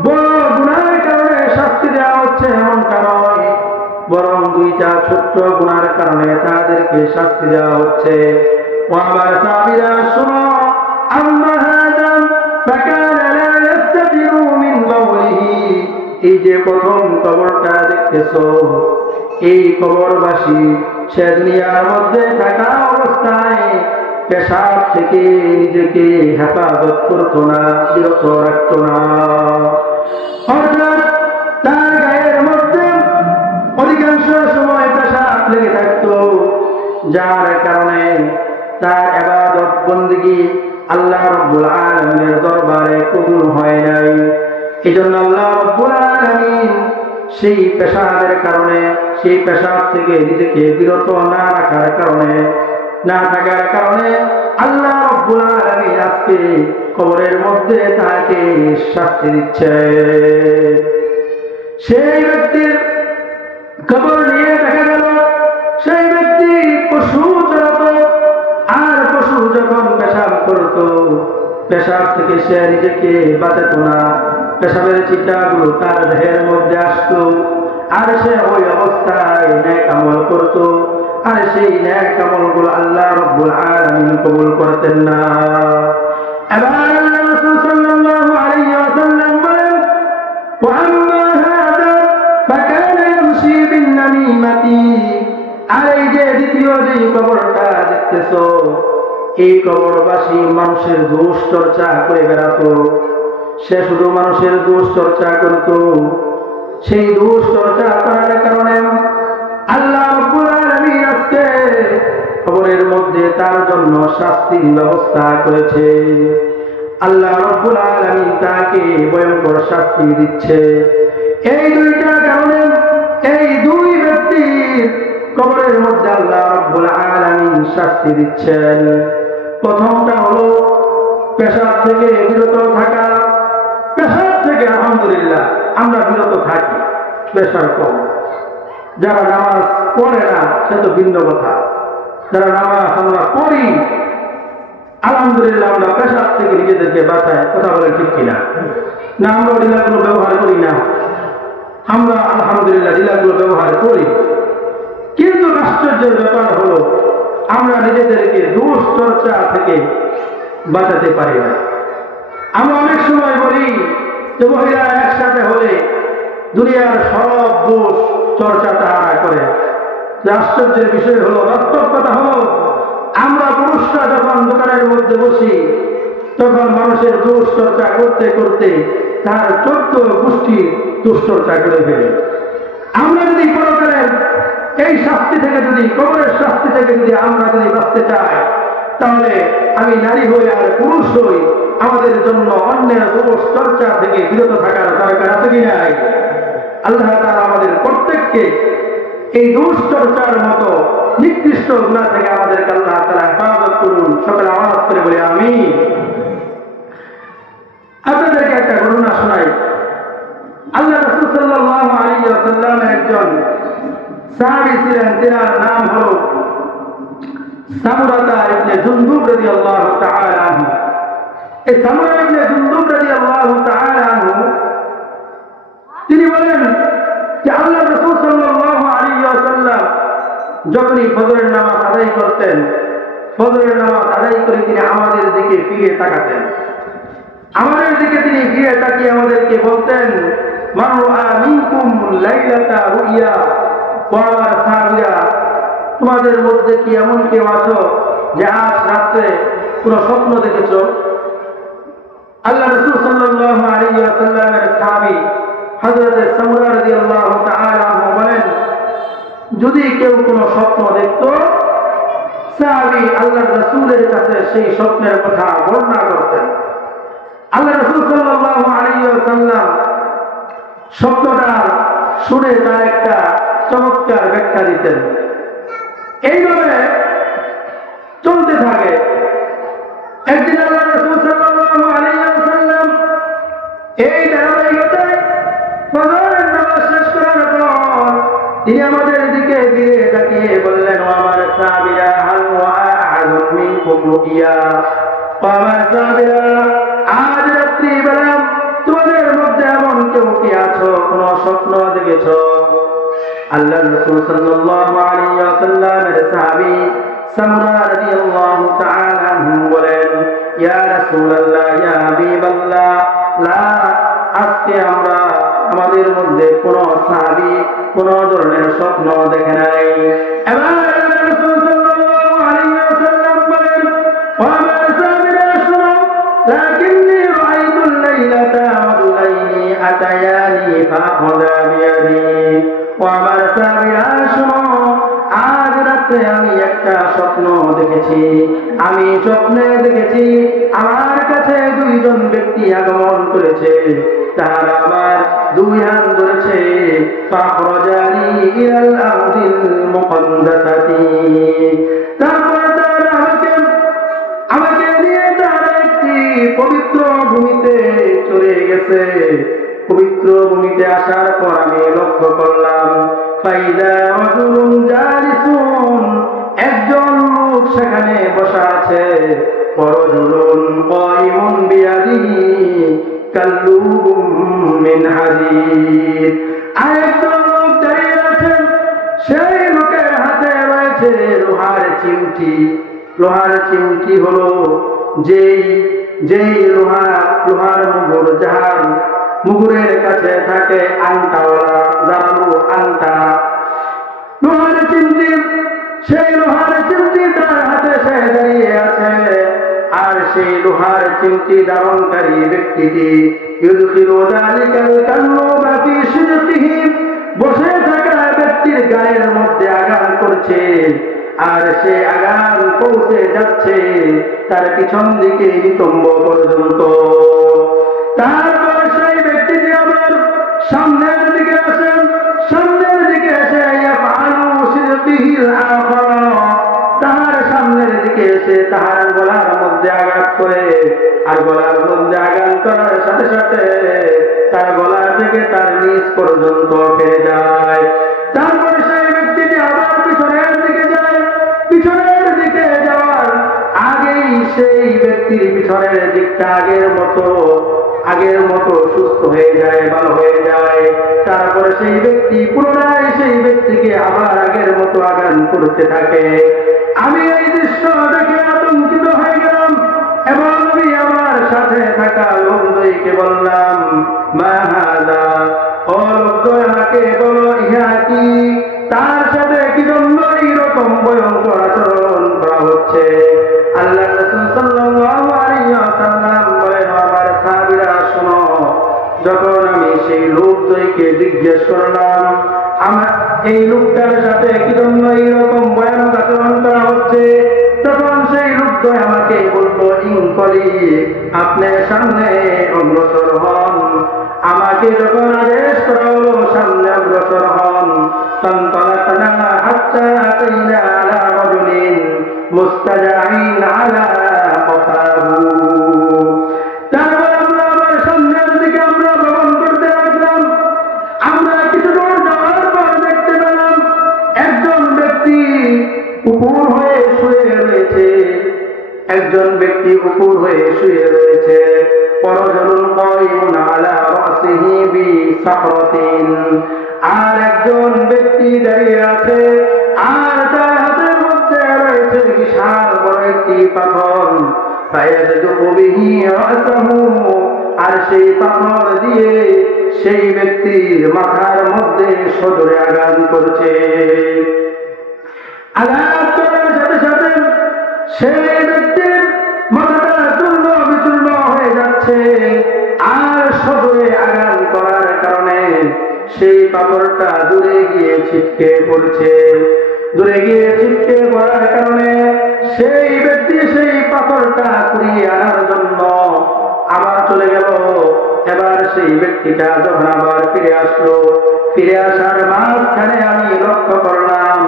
বড় গুনাহের কারণে শাস্তি দেওয়া হচ্ছে এমনটা নয়, বরং দুইটা ছোট্ট গুনাহের কারণে তাদেরকে শাস্তি দেওয়া হচ্ছে। ও আমার সাহাবীরা শুনো, আম্মা হাযা ফাকানা লা ইস্তাতিরু মিন বাওলিহি, এই যে প্রথম কবরটা দেখতেছো, এই কবরবাসী সে দুনিয়ার মধ্যে থাকা অবস্থায় পেশাব থেকে নিজেকে হেফাজত করতো না, বিরত রাখতো না। অর্থাৎ তার গায়ের মধ্যে অধিকাংশ সময় পেশাব লেগে থাকতো, যার কারণে তার ইবাদত বন্দেগী আল্লাহ রাব্বুল আলামিনের দরবারে কবুল হয় নাই। এজন্য আল্লাহ রাব্বুল আলামিন সেই পেশাবের কারণে, সেই পেশাব থেকে নিজেকে বিরত না থাকার কারণে আল্লাহ রাব্বুল আলামিন আজকে কবরের মধ্যে তাকে শাস্তি দিচ্ছে। সেই ব্যক্তির কবর নিয়ে দেখা গেল সেই ব্যক্তি পশু চড়াত, আর পশু যখন পেশাব করত, পেশাব থেকে সে নিজেকে বাঁচাতো না, পেশাবের চিটাগুলো তার দেহের মধ্যে আসতো, আর সে ওই অবস্থায় নেক আমল করত, আর সেই নেক আমলগুলো আল্লাহ রাব্বুল আলামিন কবুল করতেন না। এবার আল্লাহ রাসূল সাল্লাল্লাহু আলাইহি ওয়াসাল্লাম বলেন, ওয়া আম্মা হাযা ফাকানা ইয়ামশি বিন নামিমাতি, আর এই যে দ্বিতীয় যে কবরটা দেখতেছো, এই কবরবাসী মানুষের দোষ চর্চা করে বেড়াতো। সে শুধু মানুষের দোষ চর্চা করত। সেই দোষ চর্চা করার কারণে আল্লাহ রাব্বুল আলামিন আজকে কবরের মধ্যে তার জন্য শাস্তির ব্যবস্থা করেছে। আল্লাহ রাব্বুল আলামিন তাকে ভয়ঙ্কর শাস্তি দিচ্ছে। এই দুইটা কারণে এই দুই ব্যক্তির কবরের মধ্যে আল্লাহ রাব্বুল আলামিন শাস্তি দিচ্ছেন। প্রথমটা হলো পেশাব থেকে বিরত থাকা। পেশাব থেকে আলহামদুলিল্লাহ আমরা বিরত থাকি, পেশাব কম। যারা নামাজ পড়ে না সে তো ভিন্ন কথা, যারা নামাজ আমরা পড়ি আলহামদুলিল্লাহ আমরা পেশাব থেকে নিজেদেরকে বাঁচাই। কথা বলেন ঠিক কিনা? না আমরা ঢিলাগুলো ব্যবহার করি না? আমরা আলহামদুলিল্লাহ ঢিলাগুলো ব্যবহার করি, কিন্তু আশ্চর্যের ব্যাপার হলো আমরা নিজেদেরকে দোষ চর্চা থেকে বাঁচাতে পারি না। আমরা অনেক সময় বলি যে মহিলা একসাথে হলে দুনিয়ার সব দোষ চর্চা তারা করে। আশ্চর্যের বিষয় হলো, বাস্তব কথা হলো, আমরা পুরুষরা যখন দোকানের মধ্যে বসি তখন মানুষের দোষ চর্চা করতে করতে তার 14 গোষ্ঠীর দুশ্চর্চা করে ফেলে। আমরা যদি পরকালের এই শাস্তি থেকে, যদি কবরের শাস্তি থেকে যদি আমরা যদি বাঁচতে চাই, তাহলে আমি নারী হই আর পুরুষ হই, আমাদের জন্য অন্যের দোষ চর্চা থেকে বিরত থাকার দরকার আছে কি নাই? আল্লাহ তাআলা আমাদের প্রত্যেককে এই দোষ চর্চার মতো নিকৃষ্ট গুনাহ থেকে আমাদেরকে আল্লাহ তাআলা হেফাজত করুন। সকলে আওয়াজ করে বলি আমিন। আপনাদেরকে একটা ঘটনা শোনাই। আল্লাহ রাসূল সাল্লাল্লাহু আলাইহি ওয়াসাল্লামের একজন সাহাবী ছিলেন, যার নাম হলো সামুরাতা ইবনে জুনদুব রাদিয়াল্লাহু তাআলা আনহু। এই সামুরা ইবনে জুনদুব রাদিয়াল্লাহু তাআলা আনহু তিনি বলেন যে আল্লাহ রাসূল সাল্লাল্লাহু আলাইহি ওয়াসাল্লাম যখনই ফজরের নামাজ আদায় করতেন, ফজরের নামাজ আদায় করে তিনি আমাদের দিকে ফিরে তাকাতেন। আমাদের দিকে তিনি ফিরে তাকিয়ে আমাদেরকে বলতেন, মান রাআ মিনকুম লাইলাতা রুইয়া, ও আমার সাহাবীরা, তোমাদের মধ্যে কি এমন কেউ আছো যে আজ রাতে কোন স্বপ্ন দেখেছ? আল্লাহ রাসূল সাল্লাল্লাহু আলাইহি ওয়াসাল্লামের সাহাবী হযরত সামুরা রাদিয়াল্লাহু তাআলা আনহু বলেন, যদি কেউ কোনো স্বপ্ন দেখত, সাহাবী আল্লাহ রাসূলের কাছে সেই স্বপ্নের কথা বর্ণনা করতেন। আল্লাহ রাসূল সাল্লাল্লাহু আলাইহি ওয়াসাল্লাম স্বপ্নটা শুনে তার একটা চমৎকার ব্যাখ্যা দিতেন। এইভাবে চলতে থাকে। একদিন আল্লাহ রাসূল সাল্লাল্লাহু আলাইহি ওয়াসাল্লাম এই ধারাবাহিকতায় ফজরের নামাজ শেষ করার পর তিনি আমাদের দিকে ফিরে তাকিয়ে বললেন, ও আমার সাহাবীরা, হাল ওয়া আহাদুম মিনকুম রুকিয়া, ও আমার সাহাবীরা, আজ রাত্রিবেলা তোমাদের মধ্যে এমন কেউ কি আছো, কোন স্বপ্ন দেখেছো? আল্লাহ রাসূল সাল্লাল্লাহু আলাইহি ওয়াসাল্লামের সাহাবী সামরা রাদিয়াল্লাহু তাআলা আনহু বলেন, ইয়া রাসূলুল্লাহ, ইয়া হাবিবাল্লাহ, লা, আজকে আমরা আমাদের মধ্যে কোন সাহাবী কোন ধরনের স্বপ্ন দেখে নাই। এবার আল্লাহ রাসূল সাল্লাল্লাহু আলাইহি ওয়াসাল্লাম বলেন, ও আমার সাহাবীরা শুনো, লাকিন্নী রাআইতুল লাইলাতা রাজুলাইনি আতায়ানি ফাআখযা বিয়াদি। ও আমার সাহাবীরা শুনো, আজ রাতে আমি একটা স্বপ্ন দেখেছি। আমি স্বপ্নে দেখেছি আমার কাছে দুইজন ব্যক্তি আগমন করেছে, তারা আমার দুই হাত ধরেছে, ফাখরাজানি ইলাল আরদিল মুকদ্দাসাতি। তারপর তারা আমাকে নিয়ে তারা একটি পবিত্র ভূমিতে চলে গেছে। পবিত্র ভূমিতে আসার পর আমি লক্ষ্য করলাম, ফাইদা রাজুলুন জালিসুন, একজন লোক সেখানে বসা আছে, ওয়ারাজুলুন কায়িমুন বিয়াদিহি কাল্লুবুম মিন হাদিদ, আরেকজন লোক দাঁড়িয়ে আছেন, সেই লোকের হাতে রয়েছে লোহার চিমটি। লোহার চিমটি হলো যেই লোহার মুগুর, যাহার মুগুরের কাছে থাকে আংটাওয়ালা জাদু আংটা, লোহার চিমটি, সেই লোহার চিমটি তার হাতে সে দাঁড়িয়ে আছে। আর সেই লোহার চিমটি ধারণকারী ব্যক্তিটি ইউদখিলু যালিকাল কাল্লুবা ফি সিদকিহি, বসে থাকা ব্যক্তির গায়ের মধ্যে আঘাত করছে, আর সে আঘাত পৌঁছে যাচ্ছে তার পিছন দিকে নিতম্ব পর্যন্ত। তারপর সেই ব্যক্তিটি আবার সামনের দিকে আসেন, সামনের দিকে এসে ইয়াফআলু সিদকিহিল আখারা, তাহার সামনের দিকে এসে তাহার গলার মধ্যে আঘাত করে, আর গলার মধ্যে আঘাত করার সাথে সাথে তার গলা থেকে তার নিচ পর্যন্ত ফেলে যায়। তারপর সেই ব্যক্তিটি আবার পিছনের দিকে যায়, পিছনের দিকে যাওয়ার আগেই সেই ব্যক্তির পিছনের দিকটা আগের মতো সুস্থ হয়ে যায়, ভালো হয়ে যায়। তারপরে সেই ব্যক্তি পুনরায় সেই ব্যক্তিকে আবার আগের মতো আঘাত করতে থাকে। আমি এই দৃশ্য দেখে আতঙ্কিত হয়ে গেলাম এবং আমি আমার সাথে থাকা লোকদ্বয়কে বললাম, মা হাযা, ও লোকদ্বয় আমাকে বলো, ইহা কি? তার সাথে কি জন্য এইরকম ভয়ঙ্কর আচরণ করা হচ্ছে? আল্লাহ রাসূল সাল্লাল্লাহু আলাইহি ওয়াসাল্লাম বলেন, আমার সাহাবীরা শোনো, যখন আমি সেই লোকদ্বয়কে জিজ্ঞেস করলাম আমার এই লোকটার সাথে কি জন্য এইরকম ভয়ানক আচরণ করা হচ্ছে, তখন সেই লোকদ্বয় আমাকে বলল, ইনকলি, আপনার সামনে অগ্রসর হন। আমাকে যখন আদেশ করা হলো সামনে অগ্রসর হন, ফান্তালাকনা হাত্তা আতাইনা আলা রাজুলিন মুস্তাজাইন আলা কফাহু। তারপর আমরা আবার সামনের দিকে আমরা ভ্রমণ করতে লাগলাম। আমরা কিছু দূর যাওয়ার পর দেখতে পেলাম একজন ব্যক্তি উপর হয়ে শুয়ে রয়েছে, একজন ব্যক্তি উপর হয়ে শুয়ে রয়েছে, ওয়ারাজুলুন কায়িমুন আলা রাসিহি বিসাখরাতিন, আর একজন ব্যক্তি দাঁড়িয়ে আছে, আর তার হাতের মধ্যে রয়েছে বিশাল বড় একটি পাথর। ফায়াযদুকু বিহি রাসাহু, আর সেই পাথর দিয়ে সেই ব্যক্তির মাথার মধ্যে সজোরে আঘাত করছে। আঘাত করার সাথে সাথে সেই ব্যক্তির মাথাটা চূর্ণ বিচূর্ণ হয়ে যাচ্ছে, আর সজোরে আঘাত করার কারণে সেই পাথরটা দূরে গিয়ে ছিটকে পড়ছে। দূরে গিয়ে ছিটকে পড়ার কারণে সেই ব্যক্তি সেই পাথরটা কুড়িয়ে আনার জন্য আবার চলে গেল এবার সেই ব্যক্তিটা যখন আবার ফিরে আসলো, ফিরে আসার মাঝখানে আমি লক্ষ্য করলাম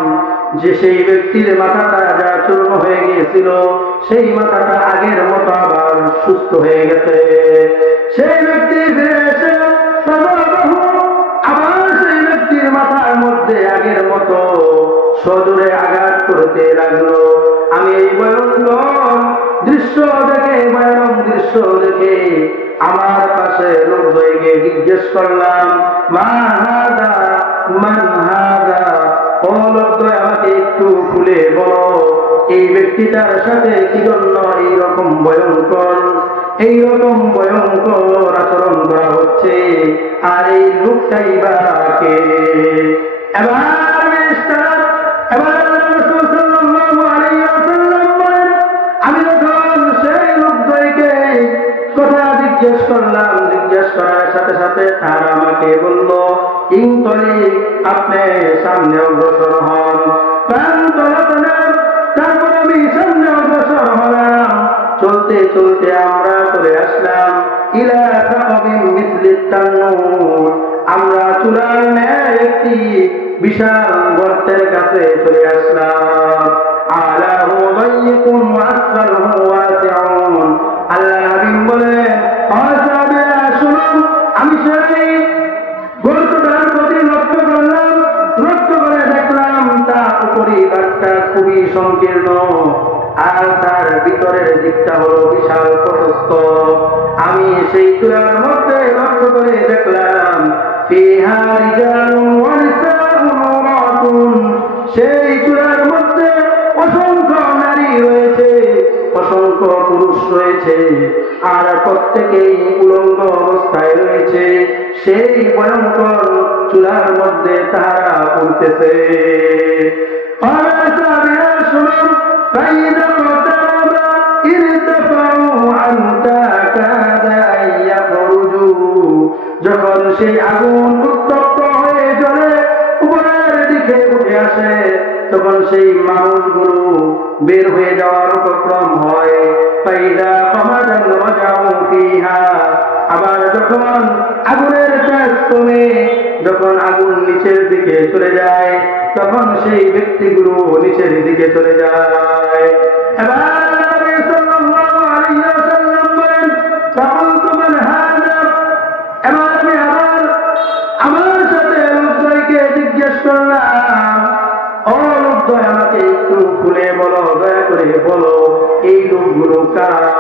যে সেই ব্যক্তির মাথাটা যা চূর্ণ হয়ে গিয়েছিল সেই মাথাটা আগের মতো আবার সুস্থ হয়ে গেছে। সেই ব্যক্তি ফিরে এসে আবার সেই ব্যক্তির মাথার মধ্যে আগের মতো সজোরে আঘাত করতে লাগলো। আমি এই ভয়ঙ্কর দৃশ্য দেখে, ভয়ানক দৃশ্য দেখে আমার পাশে লোক হয়ে গিয়ে জিজ্ঞেস করলাম, মা হাদা, মান হাদা? ও লোক, আমাকে একটু খুলে বলো এই ব্যক্তিটার সাথে কি জন্য এইরকম ভয়ঙ্কর আচরণ করা হচ্ছে, আর এই লোকটাই বা কে? আমি যখন সেই লোকদ্বয়কে কথা জিজ্ঞেস করলাম, জিজ্ঞেস করার সাথে সাথে তারা আমাকে বলল, ইনতলি, আপনি সামনে অগ্রসর হন। তারপর আমি সামনে অগ্রসর হলাম। চলতে চলতে আমরা চলে আসলাম ইলা সাকাবিন মিসলিত তান্নুর। আমরা চূড়ার ন্যায় একটি বিশাল গর্তের কাছে চলে আসলাম। আলাহু দাইয়িকুন ওয়া আসফালুহু ওয়াসিউন। আল্লাহ নবী বলেন, সাহাবারা শুনুন, আমি সেই গর্তটার প্রতি লক্ষ্য করলাম, লক্ষ্য করে দেখলাম তার উপরিভাগটা খুবই সংকীর্ণ আর তার ভিতরের দিকটা হলো বিশাল প্রশস্ত। আমি সেই চূড়ার মধ্যে লক্ষ্য করে দেখলাম ফিহা রিজালুন ওয়া নিসাউন ওয়ারাতুন। সেই চূড়ার মধ্যে অসংখ্য নারী রয়েছে, অসংখ্য পুরুষ রয়েছে, আর প্রত্যেকেই উলঙ্গ অবস্থায় রয়েছে। সেই ভয়ঙ্কর চূড়ার মধ্যে তারা পড়তেছে। যখন সেই আগুন উত্তপ্ত হয়ে জ্বলে উপরের দিকে উঠে আসে, তখন সেই মানুষগুলো বের হয়ে যাওয়ার উপক্রম হয়। আবার যখন আগুনের তেজ কমে, যখন আগুন নিচের দিকে চলে যায়, তখন সেই ব্যক্তিগুলো নিচের দিকে চলে যায়। এবার নবী সাল্লাল্লাহু আলাইহি ওয়াসাল্লাম বলেন, ফাকুলতু মান হাযা? এবার আমি আবার আমার সাথে লোকদ্বয়কে জিজ্ঞেস করলাম, ও লোকদ্বয়, আমাকে একটু খুলে বলো, দয়া করে বলো এই লোকগুলো কারা?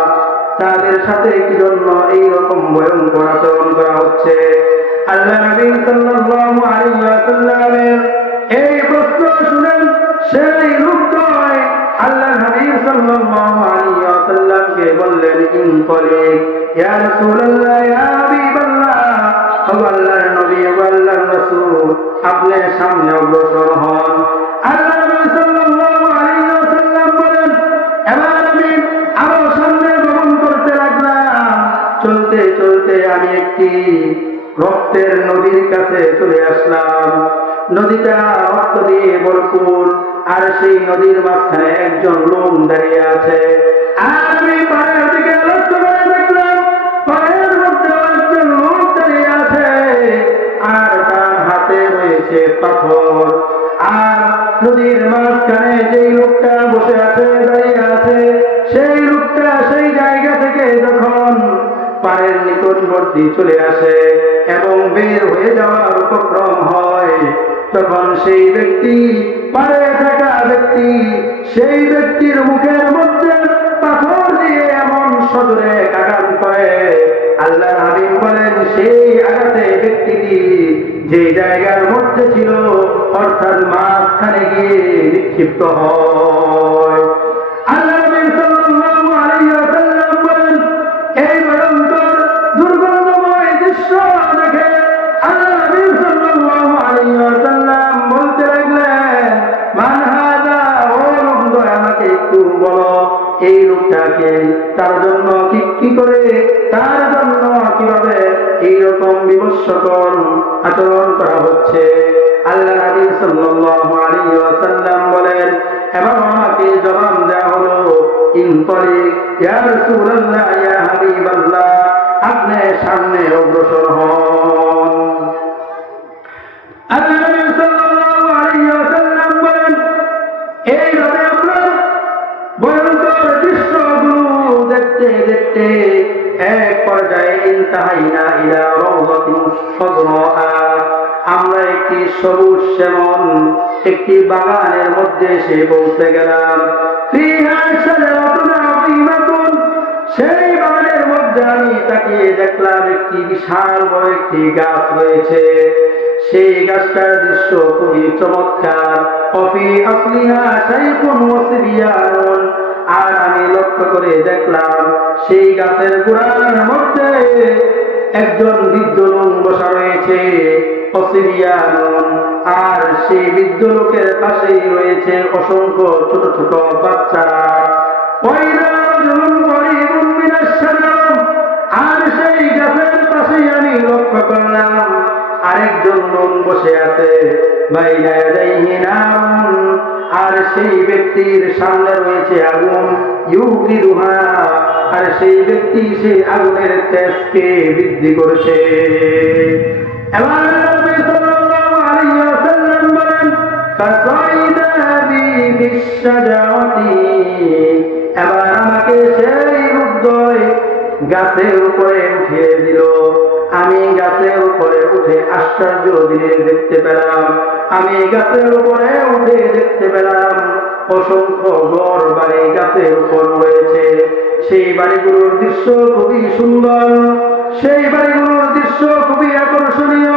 তাদের সাথে কি জন্য এইরকম ভয়ঙ্কর আচরণ করা হচ্ছে? আল্লাহ নবী সাল্লাল্লাহু আলাইহি ওয়াসাল্লামের এই প্রশ্ন শুনে সেই লোকদ্বয় আল্লাহ নবী সাল্লাল্লাহু আলাইহি ওয়াসাল্লামকে বললেন, ইনতলিক ইয়া রাসূলুল্লাহ, ইয়া হাবিবাল্লাহ, ও আল্লাহর নবী, ও আল্লাহর রাসূল, আপনি সামনে অগ্রসর হন। আল্লাহ নবী সাল্লাল্লাহু আলাইহি ওয়াসাল্লাম বলেন, এবার আমি আরো সামনে গমন করতে লাগলাম। চলতে চলতে আমি একটি রক্তের নদীর কাছে চলে আসলাম। নদীটা রক্ত দিয়ে ভরপুর, আর সেই নদীর মাঝখানে একজন লোক দাঁড়িয়ে আছে। আর আমি পায়ের দিকে লক্ষ্য করে দেখলাম পায়ের মধ্যে একজন লোক দাঁড়িয়ে আছে, আর তার হাতে রয়েছে পাথর। আর নদীর মাঝখানে যেই লোকটা বসে আছে, দাঁড়িয়ে আছে, সেই লোকটা সেই জায়গা থেকে যখন পায়ের নিকটবর্তী চলে আসে এবং বের হয়ে যাওয়ার উপক্রম হয়, তখন সেই ব্যক্তি, পায়ে থাকা ব্যক্তি, সেই ব্যক্তির মুখের মধ্যে পাথর দিয়ে এমন সজোরে আঘাত করে, আল্লাহর হাবিব বলেন সেই আঘাতে ব্যক্তিটি যে জায়গার মধ্যে ছিল অর্থাৎ মাঝখানে গিয়ে নিক্ষিপ্ত হয়। আল্লাহ নবী সাল্লাল্লাহু আলাইহি ওয়াসাল্লাম বলেন, এই ভয়ঙ্কর দুর্গন্ধময় দৃশ্য দেখে আল্লাহ নবী সাল্লাল্লাহু আলাইহি ওয়াসাল্লাম বলতে লাগলেন, মান হাযা? ও লোকদ্বয়, আমাকে একটু বলো এই লোকটাকে, তার জন্য কি করে, তার জন্য কিভাবে এইরকম বিমর্ষকর আচরণ করা হচ্ছে? আল্লাহ নবী সাল্লাল্লাহু আলাইহি ওয়াসাল্লাম বলেন, এবার আমাকে জবাব দেওয়া হলো, ইনতলিক ইয়া রাসূলুল্লাহ, ইয়া হাবিবাল্লাহ, আপনি সামনে অগ্রসর সেমন একটি বাগানের মধ্যে এসে পৌঁছে গেলাম। ফিহা শাজারাতুন আযীমাতুন, সেই বাগানের মধ্যে আমি তাকিয়ে দেখলাম একটি বিশাল বড় একটি গাছ রয়েছে। সেই গাছটার দৃশ্য খুবই চমৎকার। অফি আসলিহা শাইখুন ওয়া সিবিয়ানুন, আর আমি লক্ষ্য করে দেখলাম সেই গাছের গোড়ার মধ্যে একজন বৃদ্ধ লোক বসা রয়েছে। অসিবিয়ানুন, আর সেই বৃদ্ধ লোকের পাশেই রয়েছে অসংখ্য ছোট ছোট বাচ্চারা। আর সেই গাছের পাশেই আমি লক্ষ্য করলাম আরেকজন লোক বসে আছে। বাইনা ইয়াদাইহি নাম, আর সেই ব্যক্তির সামনে রয়েছে আগুন। ইউকিদুহা, আর সেই ব্যক্তি সেই আগুনের তেজকে বৃদ্ধি করেছে। এবার নবী সাল্লাল্লাহু আলাইহি ওয়াসাল্লাম বলেন, ফাসাইদা বি বিশজারাতি, এবার আমাকে সেই রূপদ্বয় গাছের উপরে উঠিয়ে দিল। আমি গাছের উপরে উঠে আশ্চর্য জিনিস দেখতে পেলাম। আমি গাছের উপরে উঠে দেখতে পেলাম অসংখ্য ঘর বাড়ি গাছের উপর রয়েছে। সেই বাড়িগুলোর দৃশ্য খুবই সুন্দর, সেই বাড়িগুলোর দৃশ্য খুবই আকর্ষণীয়।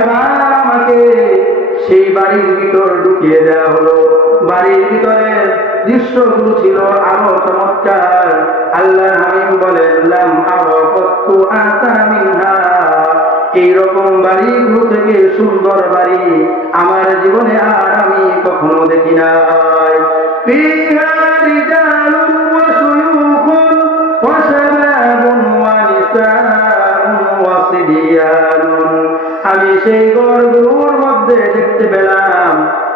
এবার আমাকে সেই বাড়ির ভিতর ঢুকিয়ে দেওয়া হলো। বাড়ির ভিতরের দৃশ্যগুলো ছিল আরো চমৎকার। আল্লাহ হাবিব বলেন, লাম আরা কত্তু আতা মিনহা, এইরকম বাড়িগুলো থেকে সুন্দর বাড়ি আমার জীবনে আর আমি কখনো দেখি নাই। ফিহা রিজালুন ওয়া শুয়ুখুন ওয়া শাবাবুন ওয়া নিসাউন ওয়া সিবিয়ানুন, আমি সেই ঘরগুলোর মধ্যে দেখতে পেলাম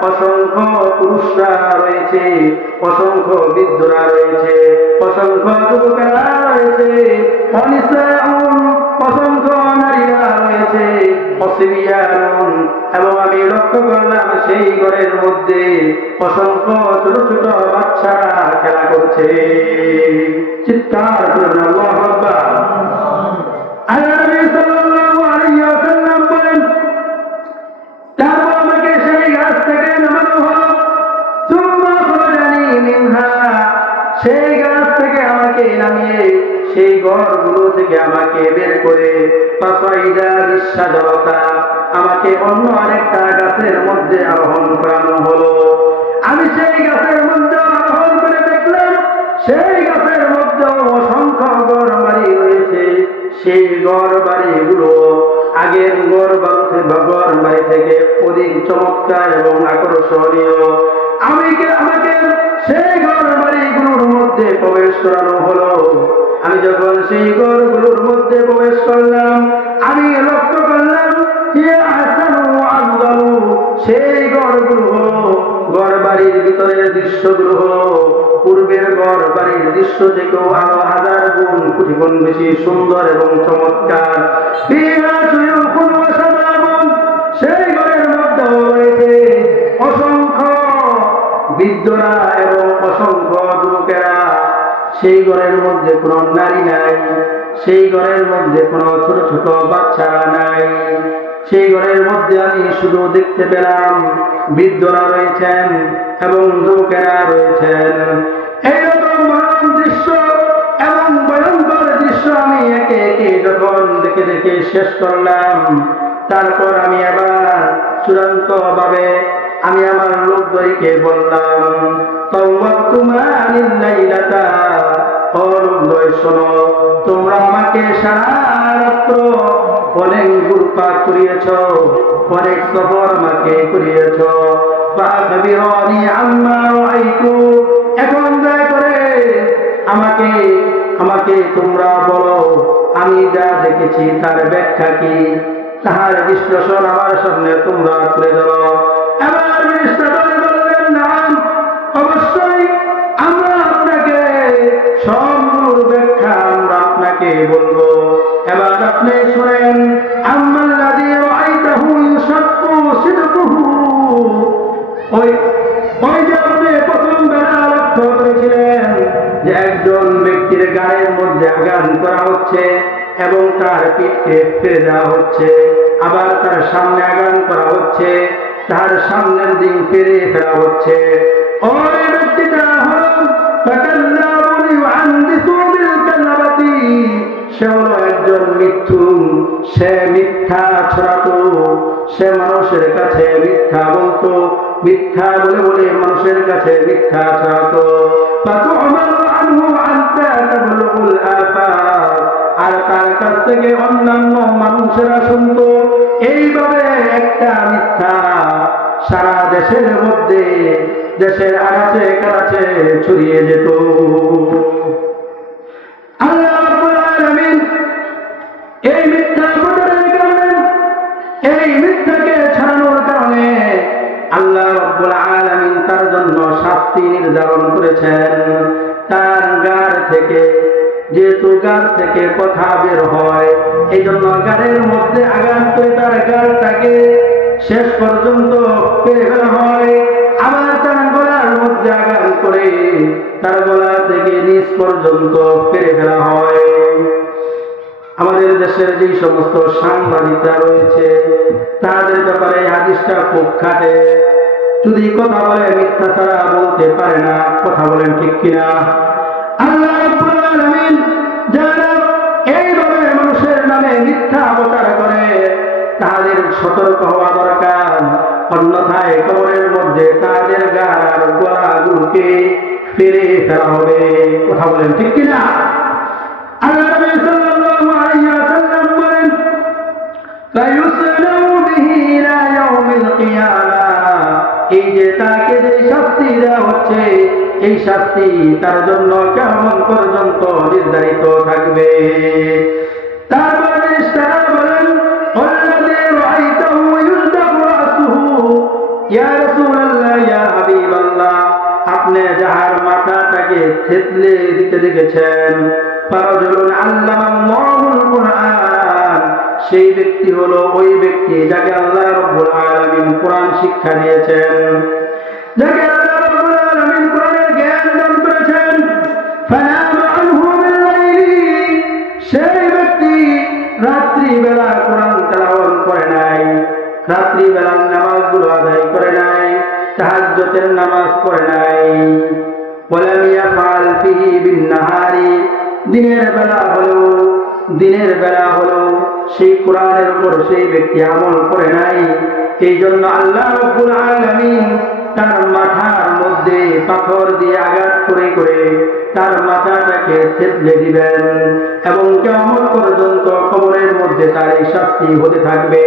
অসংখ্য পুরুষরা রয়েছে, অসংখ্য বৃদ্ধরা রয়েছে, অসংখ্য যুবকেরা রয়েছে, অনিসাউন, অসংখ্য নারীরা রয়েছে, অসিবিয়ানুন, এবং আমি লক্ষ্য করলাম সেই ঘরের মধ্যে অসংখ্য ছোট ছোট বাচ্চারা খেলা করছে। চিৎকার করুন আল্লাহু আকবার। আল্লাহ নবী সাল্লাল্লাহু আলাইহি ওয়াসাল্লাম বলেন, তারপর আমাকে সেই গাছ থেকে নামানো হলো। সুম্মা খরাজানি মিনহা, সেই গাছ থেকে আমাকে নামিয়ে সেই ঘরগুলো থেকে আমাকে বের করে ফাসাইদা বিশজারাতা, আমাকে অন্য আরেকটা গাছের মধ্যে আরোহণ করানো হলো। আমি সেই গাছের মধ্যে আরোহণ করে দেখলাম সেই গাছের মধ্যে অসংখ্য ঘর বাড়ি রয়েছে। সেই ঘর বাড়িগুলো আগের ঘর বাড়ি থেকে অধিক চমৎকার এবং আকর্ষণীয়। আমাকে সেই ঘর বাড়িগুলোর মধ্যে প্রবেশ করানো হলো। আমি যখন সেই ঘরগুলোর মধ্যে প্রবেশ করলাম, আমি লক্ষ্য করলাম সেই ঘরগুলো হলো, ঘর বাড়ির ভিতরের দৃশ্যগুলো হলো পূর্বের ঘর বাড়ির দৃশ্য থেকেও আরো হাজার গুণ কোটি গুণ বেশি সুন্দর এবং চমৎকার। সেই ঘরের মধ্যে রয়েছে অসংখ্য বৃদ্ধরা এবং অসংখ্য যুবকেরা। সেই ঘরের মধ্যে কোনো নারী নাই, সেই ঘরের মধ্যে কোনো ছোট ছোট বাচ্চারা নাই। সেই ঘরের মধ্যে আমি শুধু দেখতে পেলাম বৃদ্ধরা রয়েছেন এবং যুবকেরা রয়েছেন। এইরকম মনোরম দৃশ্য এবং ভয়ঙ্কর দৃশ্য আমি একে একে যখন দেখে দেখে শেষ করলাম, তারপর আমি আবার চূড়ান্ত ভাবে আমি আমার লোকদেরকে বললাম, শোনো, তোমরা আমাকে সারা রাত্র অনেক ঘুরপাক করিয়েছ, অনেক সফর আমাকে করিয়েছ। এখন দয়া করে আমাকে তোমরা বলো আমি যা দেখেছি তার ব্যাখ্যা কি, তাহার বিশ্লেষণ আমার সামনে তোমরা তুলে ধরো। এবার বিশ্লেষণ বললেন, নাম, অবশ্যই আমরা আপনাকে সবগুলোর ব্যাখ্যা আমরা আপনাকে বলবো। এবার আপনি শুনেন, আম্মাল্লাযী রাআইতাহু ইউশাক্কু সিদকুহু, ওই যে আপনি প্রথম বেলা লক্ষ্য করেছিলেন যে একজন ব্যক্তির গায়ের মধ্যে আঘাত করা হচ্ছে এবং তার পিঠকে ফেলে দেওয়া হচ্ছে। আবার তার সামনে আগাম করা হচ্ছে, তার সামনের দিন ফিরে ফেরা হচ্ছে। ওই ব্যক্তিটা হলো ফাকাল্লাবুন ইউআন্দিসু বিল কাযাবাতি, সে হলো একজন মিথ্যুক, সে মিথ্যা ছড়াতো, সে মানুষের কাছে মিথ্যা বলতো, মিথ্যা বলে বলে মানুষের কাছে মিথ্যা ছড়াতো। ফাতু'মালু আনহু হাত্তা তাবলুগুল আফাক, আর তার কাছ থেকে অন্যান্য মানুষেরা শুনতো। এইভাবে একটা মিথ্যা সারা দেশের মধ্যে, দেশের আনাচে কানাচে ছড়িয়ে যেত। আল্লাহ রাব্বুল আলামিন এই মিথ্যা প্রচারের কারণে, এই মিথ্যাকে ছড়ানোর কারণে আল্লাহ রাব্বুল আলামিন তার জন্য শাস্তি নির্ধারণ করেছেন। তার গার থেকে, যেহেতু গার থেকে কথা বের হয়, এই জন্য গারের মধ্যে আঘাত করে তার গারটাকে শেষ পর্যন্ত পেরে ফেলা হয়। আবার তার গলার মধ্যে আঘাত করে তার গলা থেকে নিচ পর্যন্ত পেরে ফেলা হয়। আমাদের দেশের যে সমস্ত সাংবাদিকরা রয়েছে, তাদের ব্যাপারে এই হাদিসটা খুব খাটে। যদি কথা বলে মিথ্যা ছাড়া বলতে পারে না। কথা বলেন ঠিক কিনা? আল্লাহ রাব্বুল আলামিন যারা এইভাবে মানুষের নামে মিথ্যা প্রচার করে, তাদের সতর্ক হওয়া দরকার, অন্যথায় কবরের মধ্যে তাদের গার আর গলাগুলোকে ফিরে ফেলা হবে। কথা বলেন ঠিক কিনা? আল্লাহ নবী সাল্লাল্লাহু আলাইহি ওয়াসাল্লাম বলেন, ফায়ুসলাউ বিহি ইলা ইয়াউমিল কিয়ামাহ, এই যে তাকে যে শাস্তি দেওয়া হচ্ছে, এই শাস্তি তার জন্য কিয়ামত পর্যন্ত নির্ধারিত থাকবে। তারপর ফেরেশতারা বলেন, ওয়াল্লাযী রাআইতাহু ইউযদাকু রাসুহু, ইয়া রাসূলুল্লাহ, ইয়া হাবিবাল্লাহ, আপনি যাহার মাথাটাকে থেতলে দিতে দেখেছেন, ফারাজুলুন আল্লামাল্লাহুল কুরআন, সেই ব্যক্তি হলো ওই ব্যক্তি যাকে আল্লাহ রাব্বুল আলামিন কোরআন শিক্ষা দিয়েছেন, যাকে আল্লাহ রাব্বুল আলামিন কোরআনের জ্ঞান দান করেছেন। ফানামা আনহু বিল লাইলি, সেই ব্যক্তি রাত্রি বেলা কোরআন তেলাওয়াত করে নাই, রাত্রি বেলার নামাজগুলো আদায় করে নাই, তাহাজ্জুদের নামাজ পড়ে নাই। ওয়ালাম ইয়াফআল ফিহি বিন নাহারি, দিনের বেলা হলো সেই কোরআনের উপর সেই ব্যক্তি আমল করে নাই। এই জন্য আল্লাহ রাব্বুল আলামিন তার মাথার মধ্যে পাথর দিয়ে আঘাত করে করে তার মাথাটাকে থেতলে দিবেন, এবং কিয়ামত পর্যন্ত কবরের মধ্যে তার এই শাস্তি হতে থাকবে।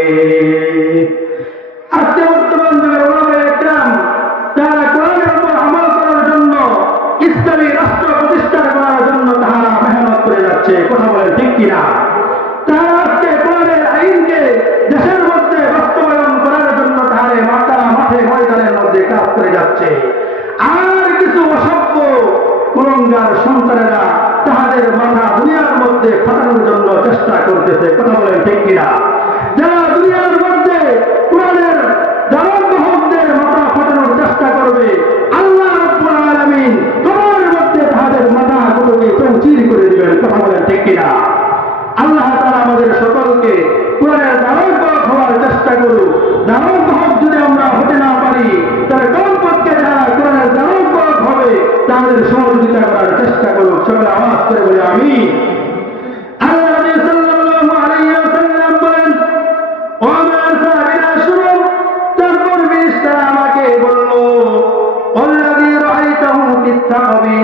আজকে বর্তমান যুগের ওলামায়ে কেরাম তারা কোরআনের উপর আমল করার জন্য, ইসলামী রাষ্ট্র প্রতিষ্ঠা করার জন্য তারা মেহনত করে যাচ্ছে। কথা বলেন ঠিক কিনা? তারা আজকে কোরআনের আইনকে দেশের মধ্যে বাস্তবায়ন করার জন্য তারা মাঠে ময়দানের মধ্যে কাজ করে যাচ্ছে। আর কিছু অসভ্য কুলাঙ্গার সন্তানেরা তাদের মাথা দুনিয়ার মধ্যে ফাটানোর জন্য চেষ্টা করতেছে। কথা বলেন ঠিক কিনা? যারা দুনিয়ার মধ্যে কোরআনের দারোয়ানদের মাথা ফাটানোর চেষ্টা করবে, আল্লাহ রাব্বুল আলামিন কবরের মধ্যে তাদের মাথাগুলোকে চৌচির করে দিবেন। কথা বলেন ঠিক কিনা? আল্লাহ তাআলা আমাদের সকলকে কোরআনের দারোয়ান হওয়ার চেষ্টা করুক। দারোয়ান যদি আমরা হতে না পারি, তাহলে কমপক্ষে যারা কোরআনের দারোয়ান হবে তাদের সহযোগিতা করার চেষ্টা করুক। সকলে আওয়াজ করে বলি আমিন। আল্লাহ নবী সাল্লাল্লাহু আলাইহি ওয়াসাল্লাম বলেন, ও আমার সাহাবীরা শুনুন। তারপর ফেরেশতারা আমাকে বলল, ওয়াল্লাযী রাআইতাহু ফিত-তাকবী,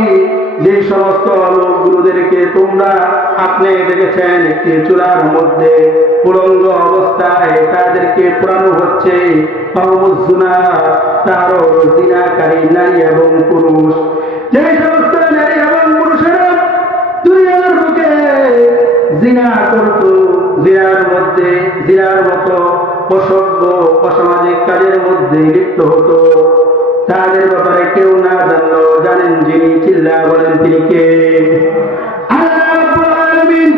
যে সমস্ত লোকগুলোদেরকে তোমরা আপনি দেখেছেন একটি চুলার মধ্যে উলঙ্গ অবস্থায় তাদেরকে পোড়ানো হচ্ছে, তারও জিনাকারী নারী এবং পুরুষ, যে সমস্ত নারী এবং পুরুষেরা দুনিয়ার বুকে জিনা করত, জিনার মতো অসভ্য অসামাজিক কাজের মধ্যে লিপ্ত হতো, তাদের ব্যাপারে কেউ না জানলো জানেন যিনি? চিল্লা বলেন তিনি কে? আল্লাহ রাব্বুল আলামিন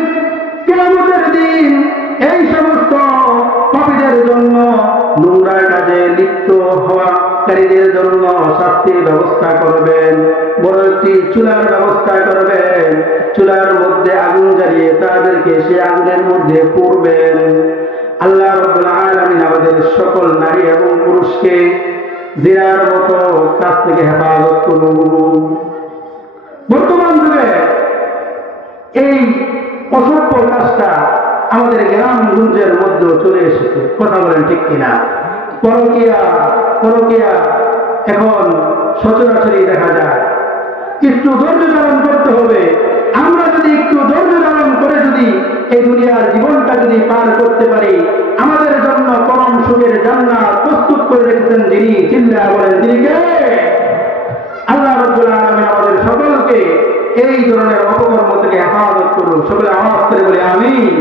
কিয়ামতের দিন এই সমস্ত পাপীদের জন্য, নোংরা কাজে লিপ্ত হওয়াকারীদের জন্য শাস্তির ব্যবস্থা করবেন। বড় একটি চুলার ব্যবস্থা করবেন, চুলার মধ্যে আগুন জ্বালিয়ে তাদেরকে সে আগুনের মধ্যে পুড়বেন। আল্লাহ রাব্বুল আলামিন আমাদের সকল নারী এবং পুরুষকে জিনার মতো কাজ থেকে হেফাজত করুন। বর্তমান যুগে এই অসভ্য কাজটা আমাদের গ্রামগঞ্জের মধ্যে চলে এসেছে, কথা বলেন ঠিক কিনা? পরকীয়া এখন সচরাচরই দেখা যায়। একটু ধৈর্য ধারণ করতে হবে। আমরা যদি একটু ধৈর্য ধারণ করে যদি এই দুনিয়ার জীবনটা যদি পার করতে পারি, আমাদের জন্য পরম সুখের জান্নাত প্রস্তুত করে রেখেছেন যিনি, চিল্লায়া বলেন তিনি কে? আল্লাহ রাব্বুল আলামিন আমাদের সকলকে এই ধরনের অপকর্ম থেকে হেফাজত করুন। সকলে আওয়াজ করে বলি আমিন।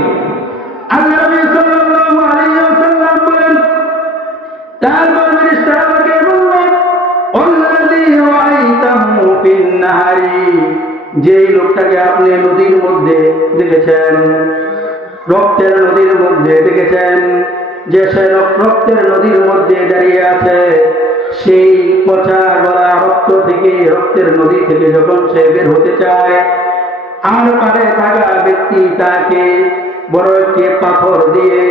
আল্লাহ নবী সাল্লাল্লাহু আলাইহি ওয়াসাল্লাম বলেন, তারপর ফেরেশতা আমাকে বললেন, আল্লাযী রাআইতাহু ফিন নাহারি, যেই লোকটাকে আপনি নদীর মধ্যে দেখেছেন, রক্তের নদীর মধ্যে দেখেছেন, যে সে রক্তের নদীর মধ্যে দাঁড়িয়ে আছে, সেই পচা গলা রক্তের নদী থেকে যখন সে বের হতে চায়, আর পারে থাকা ব্যক্তি তাকে বড় একটি পাথর দিয়ে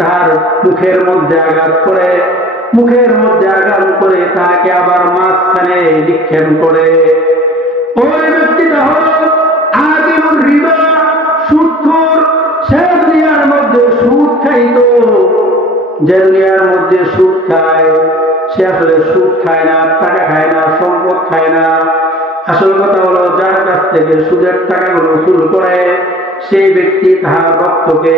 তার মুখের মধ্যে আঘাত করে তাকে আবার মাঝখানে নিক্ষেপ করে। ওই ব্যক্তিটা হল আকিমুর রিবা, সুদখোর। সে দুনিয়ার মধ্যে সুদ খাইতো। যে দুনিয়ার মধ্যে সুদ খায়, সে আসলে সুদ খায় না, টাকা খায় না, সম্পদ খায় না। আসল কথা হলো, যার কাছ থেকে সুদের টাকাগুলো উসুল করে, সেই ব্যক্তি তাহার রক্তকে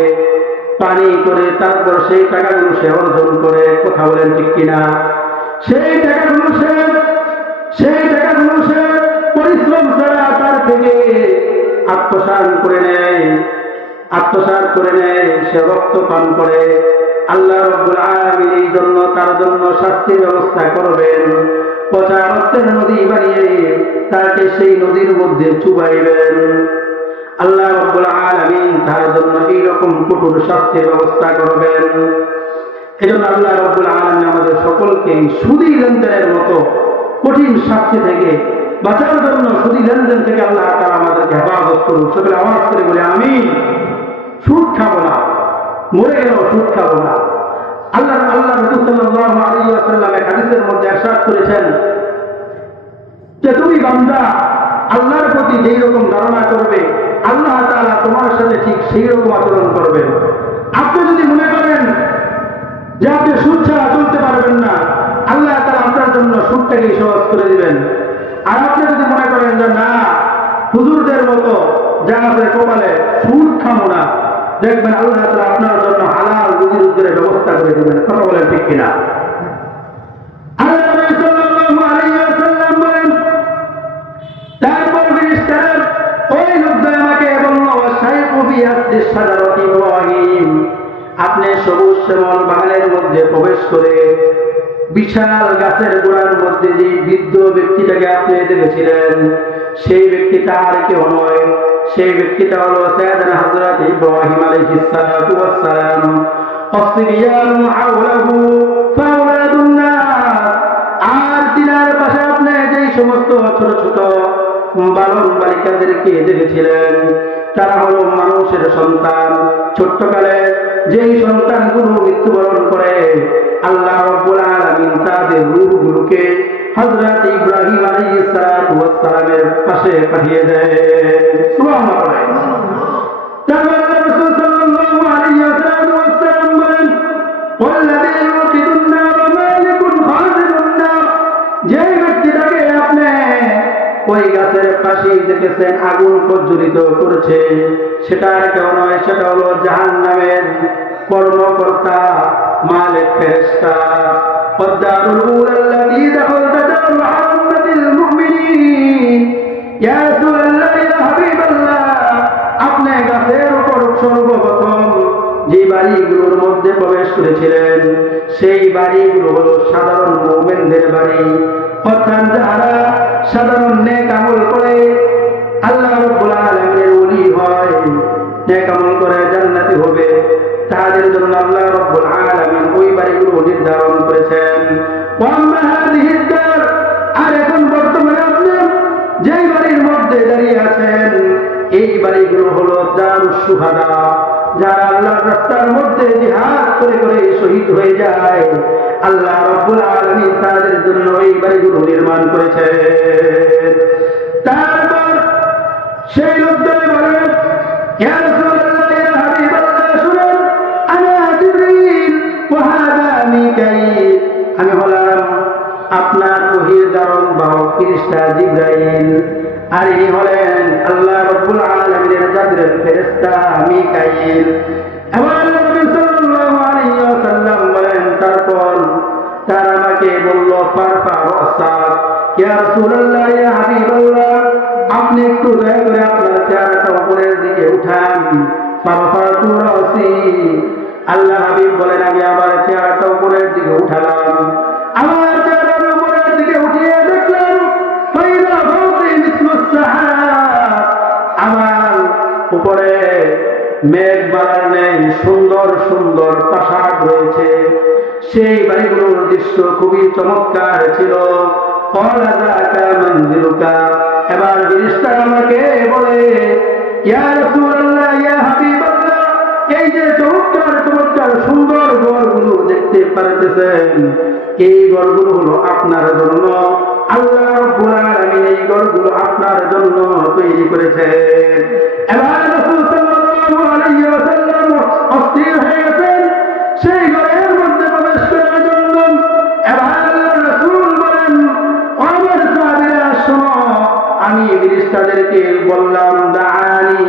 পানি করে তারপর সেই টাকাগুলো সে অর্জন করে। কথা বলেন ঠিক কিনা? সেই টাকাগুলো সে পরিশ্রম ছাড়া তার থেকে আত্মসাৎ করে নেয়, সে রক্ত পান করে। আল্লাহ রাব্বুল আলামিন এই জন্য তার জন্য শাস্তির ব্যবস্থা করবেন। পচা রক্তের নদী বানিয়ে তাকে সেই নদীর মধ্যে চুবাইবেন। আল্লাহ রাব্বুল আলামিন তার জন্য এইরকম কঠোর শাস্তির ব্যবস্থা করবেন। এজন্য আল্লাহ রাব্বুল আলামিন আমাদের সকলকে সুদী লেনদেনের মতো কঠিন শাস্তি থেকে বাঁচার জন্য, সুদী লেনদেন থেকে আল্লাহ তাআলা আমাদেরকে হেফাজত করুন। সকলে আওয়াজ করে বলে আমিন। সুদ খাবো না, মরে গেল সুদ খাবো না। আল্লাহ রাসূল সাল্লাল্লাহু আলাইহি ওয়াসাল্লাম এক হাদিসের মধ্যে ইরশাদ করেছেন যে তুমি বান্দা আল্লাহর প্রতি যেই রকম ধারণা করবে, আল্লাহ তাআলা তোমার সাথে ঠিক সেই রকম আচরণ করবেন। আপনি যদি মনে করেন যে আপনি সুদ ছাড়া চলতে পারবেন না, আল্লাহ তাআলা আপনার জন্য সুদটাকে সহজ করে দিবেন। আর আপনি যদি মনে করেন যে না, হুজুরদের মতো যা আছে কপালে, সুদ খাবো না, দেখবেন আল্লাহ তাআলা আপনার জন্য হালাল রুজি রোজগারের ব্যবস্থা করে দিবেন। কথা বলেন ঠিক কিনা? আল্লাহ নবী সাল্লাল্লাহু আলাইহি ওয়াসাল্লাম বলেন, তারপর ফেরেশতারা ওই লোকটা আমাকে বলল, ওয়াসাইফু বিয়াসদি শাজারাতি ইব্রাহিম, আপনি সবুজ শ্যামল বাগানের মধ্যে প্রবেশ করে বিশাল গাছের গোড়ার মধ্যে যে বৃদ্ধ ব্যক্তিটাকে আপনি দেখেছিলেন, সেই ব্যক্তিটা আর কেউ নয়, সেই ব্যক্তিটা হলো সাইয়েদনা হযরত ইব্রাহিম আলাইহিস সালাতু ওয়াস সালাম। আসরিয়ানু হাওলাহু ফাওলাদুন নাস, আর তিনার পাশে আপনি যেই সমস্ত ছোট ছোট বালক বালিকাদেরকে দেখেছিলেন, তারা হলো মানুষের সন্তান। ছোট্টকালে যেই সন্তানগুলো মৃত্যুবরণ করে, আল্লাহ রাব্বুল আলামিন তাদের রূহগুলোকে হযরত ইব্রাহিম আলাইহিস সালাতু ওয়াস সালামের পাশে পাঠিয়ে দেয়। সুবহানাল্লাহ। তারপর রাসূল সাল্লাল্লাহু আলাইহি ওয়াসাল্লাম বলেন, ওয়াল্লাযী ইউকিদুন নার মালিকুন খাযিনুন নার, যে ব্যক্তিটাকে আপনি ওই গাছের পাশে দেখেছেন আগুন প্রজ্বলিত করেছে, সেটা আর কেউ নয়, সেটা হলো জাহান্নামের কর্মকর্তা, মালিক, ফেরেশতা। ওয়াদারুল উলা আল্লাযী দাখালতা দারুল আম্মাতিল মুমিনিন, ইয়া রাসূলুল্লাহ, ইয়া হাবিবাল্লাহ, আপনি গাছের উপর সর্বপ্রথম যে বাড়িগুলোর মধ্যে প্রবেশ করেছিলেন, সেই বাড়িগুলো হলো সাধারণ মুমিনদের বাড়ি। অর্থাৎ যারা সাধারণ নেক আমল করে আল্লাহ রাব্বুল আলামিনের ওলি হয়, নেক আমল করে জান্নাতি হবে, তাদের জন্য আল্লাহ রাব্বুল আলামিন ওই বাড়িগুলো নির্ধারণ করেছেন। ওয়াম্মা হাযিহিদ দার, আর এখন বর্তমানে আপনি যেই বাড়ির মধ্যে দাঁড়িয়ে আছেন, এই বাড়িগুলো হলো দারুশ শুহাদা, যারা আল্লাহর রাস্তার মধ্যে জিহাদ করে করে শহীদ হয়ে যায়, আল্লাহ রাব্বুল আলামিন তাদের জন্য এই বাড়িগুলো নির্মাণ করেছেন। তারপর সেই লোকদের বলেন, ইয়া রাসূলুল্লাহ, ইয়া হাবিবাল্লাহ, শুনুন, আনা জিবরিল ওয়া হাদা মিকাইল, আমি হলাম আপনার ওহীর ধারণ বাহক ফেরেশতা জিবরাইল, আর ইনি হলেন আল্লাহ রাব্বুল আলামিনের জাবরেল ফেরেশতা মিকাইল। এবার নবী সাল্লাল্লাহু আলাইহি ওয়াসাল্লাম বলেন, তারপর তারা আমাকে বলল, ফারফা রাসাক, ইয়া রাসূলুল্লাহ, ইয়া হাবিবাল্লাহ, আপনি একটু দয়া করে আপনার চেহারাটা উপরের দিকে উঠান। ফারফাতু রাসি, আল্লাহ হাবিব বলেন, আমি আমার চেহারাটা উপরের দিকে উঠালাম। আমার চেহারাটা উপরের দিকে উঠিয়ে দেখলাম, ফাইদা ফাওকি মিসলুস সাহাব, আমার উপরে মেঘমালার নেই সুন্দর সুন্দর প্রাসাদ রয়েছে। সেই বাড়িগুলোর দৃশ্য খুবই চমৎকার ছিল। এবার ফেরেশতা আমাকে বলে, ইয়া রাসূলুল্লাহ, ইয়া হাবিবাল্লাহ, এই যে চমৎকার চমৎকার সুন্দর ঘরগুলো দেখতে পারতেছেন, এই ঘরগুলো হলো আপনার জন্য। আল্লাহ রাব্বুল আলামিন এই ঘরগুলো আপনার জন্য তৈরি করেছেন। এবার রাসূল সাল্লাল্লাহু আলাইহি ওয়াসাল্লাম অস্থির হয়ে গেছেন সেই ঘরের মধ্যে প্রবেশ করার জন্য। এবার রাসূল বলেন, আমার সাহাবীরা শোনো, আমি ফেরেশতাদেরকে বললাম, দাআনি,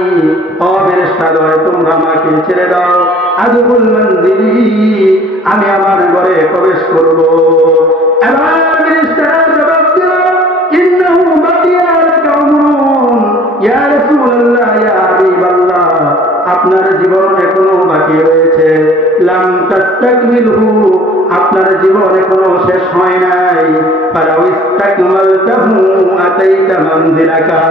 ও ফেরেশতাগণ, তোমরা আমাকে ছেড়ে দাও, আদখুল মনজিলি, আমি আমার ঘরে প্রবেশ করব। এবার ফেরেশতারা জবাব দিল, ইন্নাহু বাকিয়া লাকা উমরুন, ইয়া রাসূলুল্লাহ, ইয়া হাবিবাল্লাহ, আপনার জীবন এখনো বাকি রয়েছে। লাম তাস্তাকমিলহু, আপনার জীবন এখনো শেষ হয় নাই। ফালাউ ইস্তাকমালতাহু আতাইতা মানজিলাকা,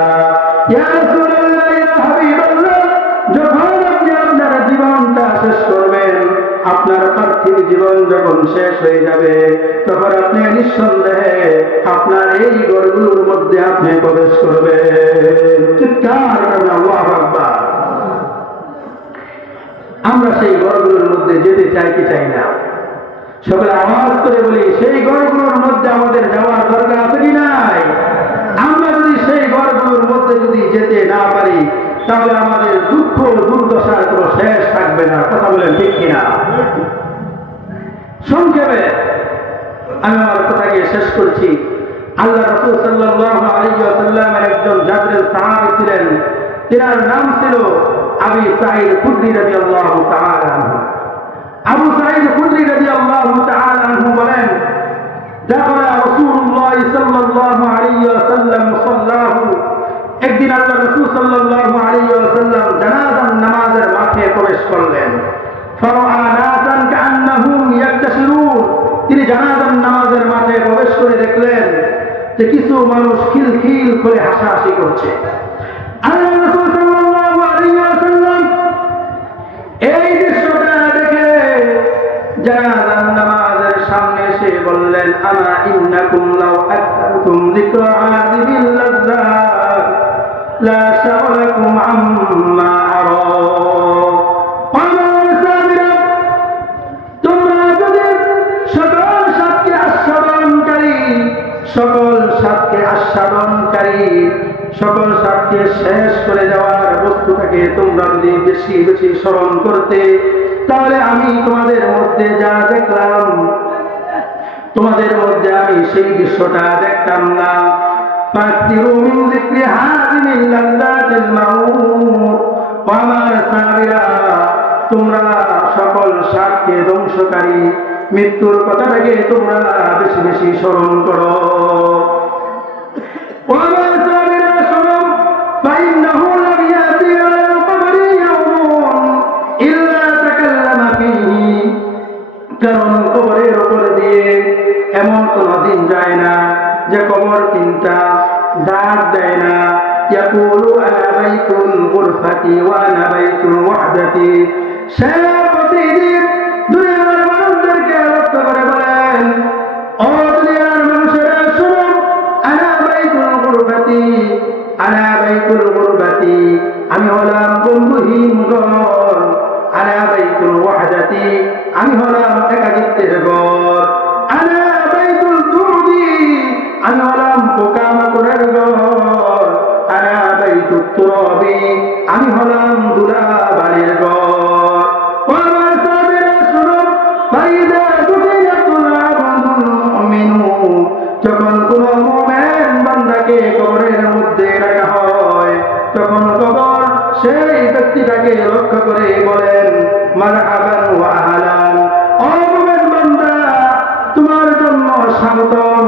ইয়া রাসূলুল্লাহ, ইয়া হাবিবাল্লাহ, যখন আপনি আপনার জীবনটা শেষ করবেন, আপনার পার্থিব জীবন যখন শেষ হয়ে যাবে, তখন আপনি নিঃসন্দেহে আপনার এই ঘরগুলোর মধ্যে আপনি প্রবেশ করবেন। চিৎকার করে আল্লাহু আকবার। আমরা সেই ঘরগুলোর মধ্যে যেতে চাই কি চাই না? সকলে আওয়াজ করে বলি, সেই ঘরগুলোর মধ্যে আমাদের যাওয়ার দরকার আছে কি নাই? আমরা যদি সেই ঘরগুলোর মধ্যে যদি যেতে না পারি, তাহলে আমাদের দুঃখ দুর্দশার কোনো শেষ থাকবে না। কথা বলেন ঠিক কিনা? সংক্ষেপে আমি আমার কথাকে শেষ করছি। আল্লাহ রাসূল সাল্লাল্লাহু আলাইহি ওয়াসাল্লামের একজন জাবরেল সাহাবী ছিলেন, তার নাম ছিল আবু সাঈদ খুদরি রাদিয়াল্লাহু তাআলা আনহু। আবু সাঈদ খুদরি রাদিয়াল্লাহু তাআলা আনহু বলেন, দাখালা রাসূলুল্লাহ সাল্লাল্লাহু আলাইহি ওয়াসাল্লাম মুসাল্লাহু, একদিন আল্লাহ রাসূল সাল্লাল্লাহু আলাইহি ওয়াসাল্লাম জানাজার নামাজের মাঠে প্রবেশ করলেন। ফারাআ নাসান কান্নাহুম ইয়াকতাশিরুন, তিনি জানাজার নামাজের মাঠে প্রবেশ করে দেখলেন যে কিছু মানুষ খিলখিল করে হাসাহাসি করছে। আল্লাহ রাসূল সাল্লাল্লাহু আলাইহি ওয়াসাল্লাম এই দৃশ্যটা দেখে জানাজার নামাজের সামনে এসে বললেন, আমা ইন্নাকুম লাউ আকতারতুম যিকরা হাযিহিল লাযযাত লা শাগলাকুম আম্মা আরা। আমার সাহাবীরা, তোমরা যদি সকল স্বাদকে আস্বাদনকারী, সকল স্বাদকে আস্বাদনকারী, সকল স্বাদকে শেষ করে দেওয়ার বস্তুটাকে তোমরা যদি বেশি বেশি স্মরণ করতে, তাহলে আমি তোমাদের মধ্যে যা দেখলাম, তোমাদের মধ্যে আমি সেই দৃশ্যটা দেখতাম না। আমার সাহাবীরা, তোমরা সকল স্বাদকে ধ্বংসকারী মৃত্যুর কথাটাকে তোমরা বেশি বেশি স্মরণ করো। আমার সাহাবীরা শোনো, ফাইন্নাহু লাম ইয়াতি আলাল কবরি ইয়াউমুন ইল্লা তাকাল্লামা ফীহি, কারণ কবরের উপর দিয়ে এমন কোন দিন যায় না যে কবর তিনটা ডাক দেয় না। ইয়াকুলু আনা বাইতুল গুরফাতি ওয়া আনা বাইতুল ওয়াহদাতি, সে প্রতিদিন দুনিয়ার মানুষদেরকে লক্ষ্য করে বলেন, ও দুনিয়ার মানুষেরা শুনো, আনা বাইতুল গুরফাতি, আনা বাইতুল গুরফাতি, আমি হলাম বন্ধুহীন ঘর, তাকে লক্ষ্য করে বলেন, মারহাবান ওয়া আহলান, ও মুমিন বান্দা, তোমার জন্য স্বাগতম,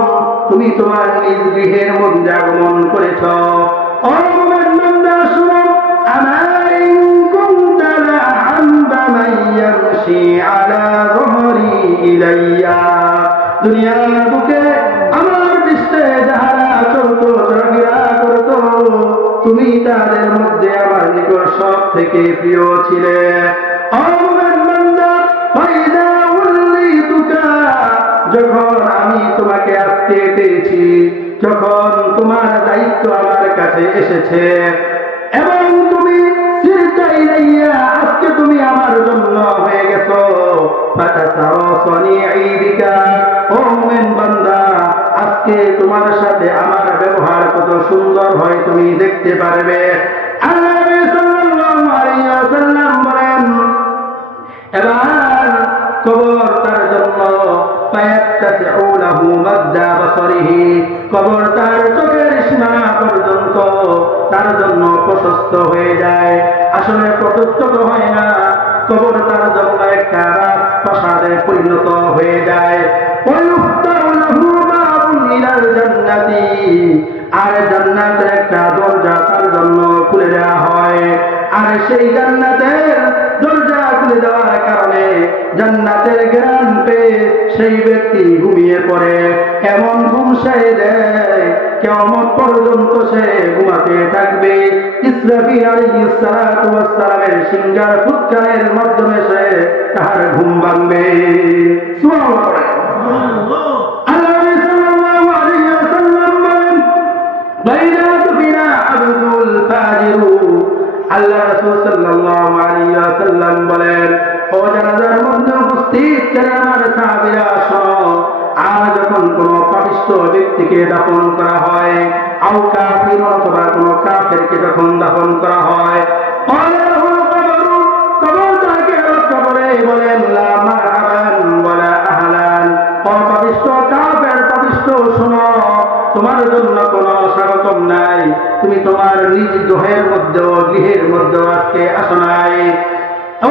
তুমি তোমার নিজ গৃহের মধ্যে আগমন করেছ। ও মুমিন বান্দা শুনো, আমা ইন কুনতা লা'আনবা মান ইয়ামশি আলা যহরি ইলাইয়া, দুনিয়ার বুকে আমার পৃষ্ঠে যাহারা চলতো চলাফেরা করতো, তুমি তাদের মধ্যে আমার নিকট সব থেকে প্রিয় ছিলে। ও মুমিন বান্দা, ফাইদা উল্লিতুকা, যখন আমি তোমাকে আজকে পেয়েছি, যখন তোমার দায়িত্ব আমার কাছে এসেছে এবং তুমি সিরতা ইলাইয়া, আজকে তুমি আমার জন্য হয়ে গেছো, ফাতাসারাসানি আইবিকা, ও মুমিন বান্দা, আজকে তোমার সাথে আমার ব্যবহার কত সুন্দর হয় তুমি দেখতে পারবে। আল্লাহ নবী সাল্লাল্লাহু আলাইহি ওয়াসাল্লাম বলেন, এবার কবর তার জন্য ফায়াত্তাসিউ লাহু মাদ্দা বাসরিহি, কবর তার চোখের সীমানা পর্যন্ত তার জন্য প্রশস্ত হয়ে যায়। আসলে প্রশস্ত তো হয় না, কবর তার জন্য একটা রাজপ্রাসাদে পরিণত হয়ে যায়। ওয়ায়ুফতাহু লাহু বাবুন ইলাল জান্নাতি, আর জান্নাতের একটা দরজা তার জন্য খুলে দেওয়া হয়। আর সেই জান্নাতের দরজা খুলে দেওয়ার কারণে জান্নাতের জ্ঞান পেয়ে সেই ব্যক্তি ঘুমিয়ে পড়ে, এমন ঘুম সে দেয় কিয়ামত পর্যন্ত সে ঘুমাতে থাকবে। ইসরাফিল আলাইহিস সালাতু ওয়াস সালামের সিংহার ফুৎকারের মাধ্যমে সে তার ঘুম ভাঙবে। সুবহানাল্লাহ। আল্লাহ সাল্লাল্লাহু আলাইহি ওয়াসাল্লাম বলেন, বাইদা তুফিনা আবদুল ফাজিরু, আল্লাহ রাসূল সাল্লাল্লাহু আলাইহি ওয়াসাল্লাম বলেন, ও জানাজার মধ্যে উপস্থিত আমার সাহাবীরা শোনো, আর যখন কোন পাপিষ্ঠ ব্যক্তিকে দাফন করা হয়, আও কাফির, অথবা কোন কাফেরকে যখন দাফন করা হয়, কবর তাকে লক্ষ্য করে বলেন, লা মারহাবান ওয়ালা আহলান, ও পাপিষ্ঠ কাফের, পাপিষ্ঠ শোনো, তোমার জন্য কোনো স্বাগতম নাই, তুমি তোমার নিজ দেহের মধ্যে গৃহের মধ্যে আজকে আসো নাই। ও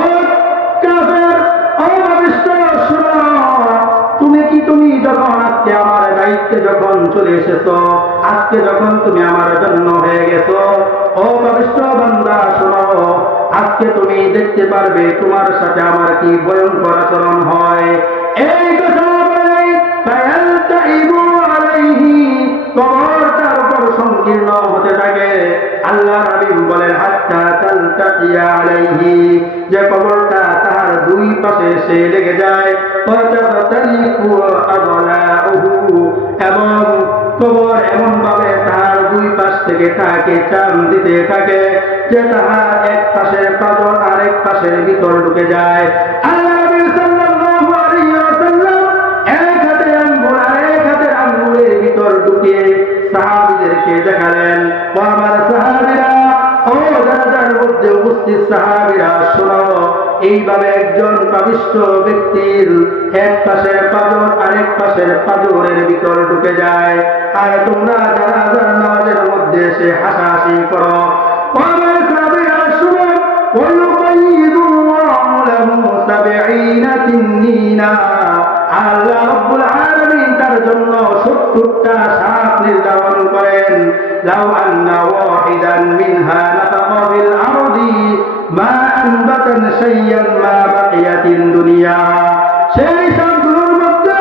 কাফের, ও পাপিষ্ঠ শোনো, তুমি যখন আজকে আমার দায়িত্বে যখন চলে এসেছো, আজকে যখন তুমি আমার জন্য হয়ে গেছো, ও পাপিষ্ঠ বান্দা শোনো, আজকে তুমি দেখতে পারবে তোমার সাথে আমার কি ভয়ঙ্কর আচরণ হয়। এই কথা বলে ফায়ালতাইবু আলাইহি, কবর তার উপর সংকীর্ণ হতে থাকে। আল্লাহ হাবিব বলেন, হাত্তা তালতাকিয়া আলাইহি, যে কবরটা তার দুই পাশে এসে লেগে যায়, এবং কবর এমন ভাবে তার দুই পাশ থেকে তাকে চাপ দিতে থাকে যে তাহার এক পাশের পাঁজর আরেক পাশের ভিতর ঢুকে যায়। আল্লাহ নবী সাল্লাল্লাহু আলাইহি ওয়াসাল্লাম এক হাতে আঙ্গুল আরেক হাতের আঙ্গুলের ভিতর ঢুকিয়ে সাহাবীদেরকে দেখালেন, ও আমার সাহাবীরা, ও জানাজার মধ্যে উপস্থিত সাহাবীরা শোনো, এইভাবে একজন পাপিষ্ঠ ব্যক্তির এক পাশের পাঁজর আরেক পাশের পাঁজরের ভিতর ঢুকে যায়, আর তোমরা জানাজার নামাজের মধ্যে এসে হাসাহাসি করো। ও আমার সাহাবীরা শোনো, ওয়ায়ুবাইয়িদুল্লাহু লাহু ৭০ তিন্নীনা, আল্লাহ রাব্বুল আলামিন তার জন্য ৭০টা সাপ নির্ধারণ করেন। লাউ আন্না ওয়াহিদান মিনহা নাতাকা ফিল আরদি মা আনবাতান শাইয়ান মা বাকিয়াতিন দুনিয়া, সেই সাপগুলোর মধ্যে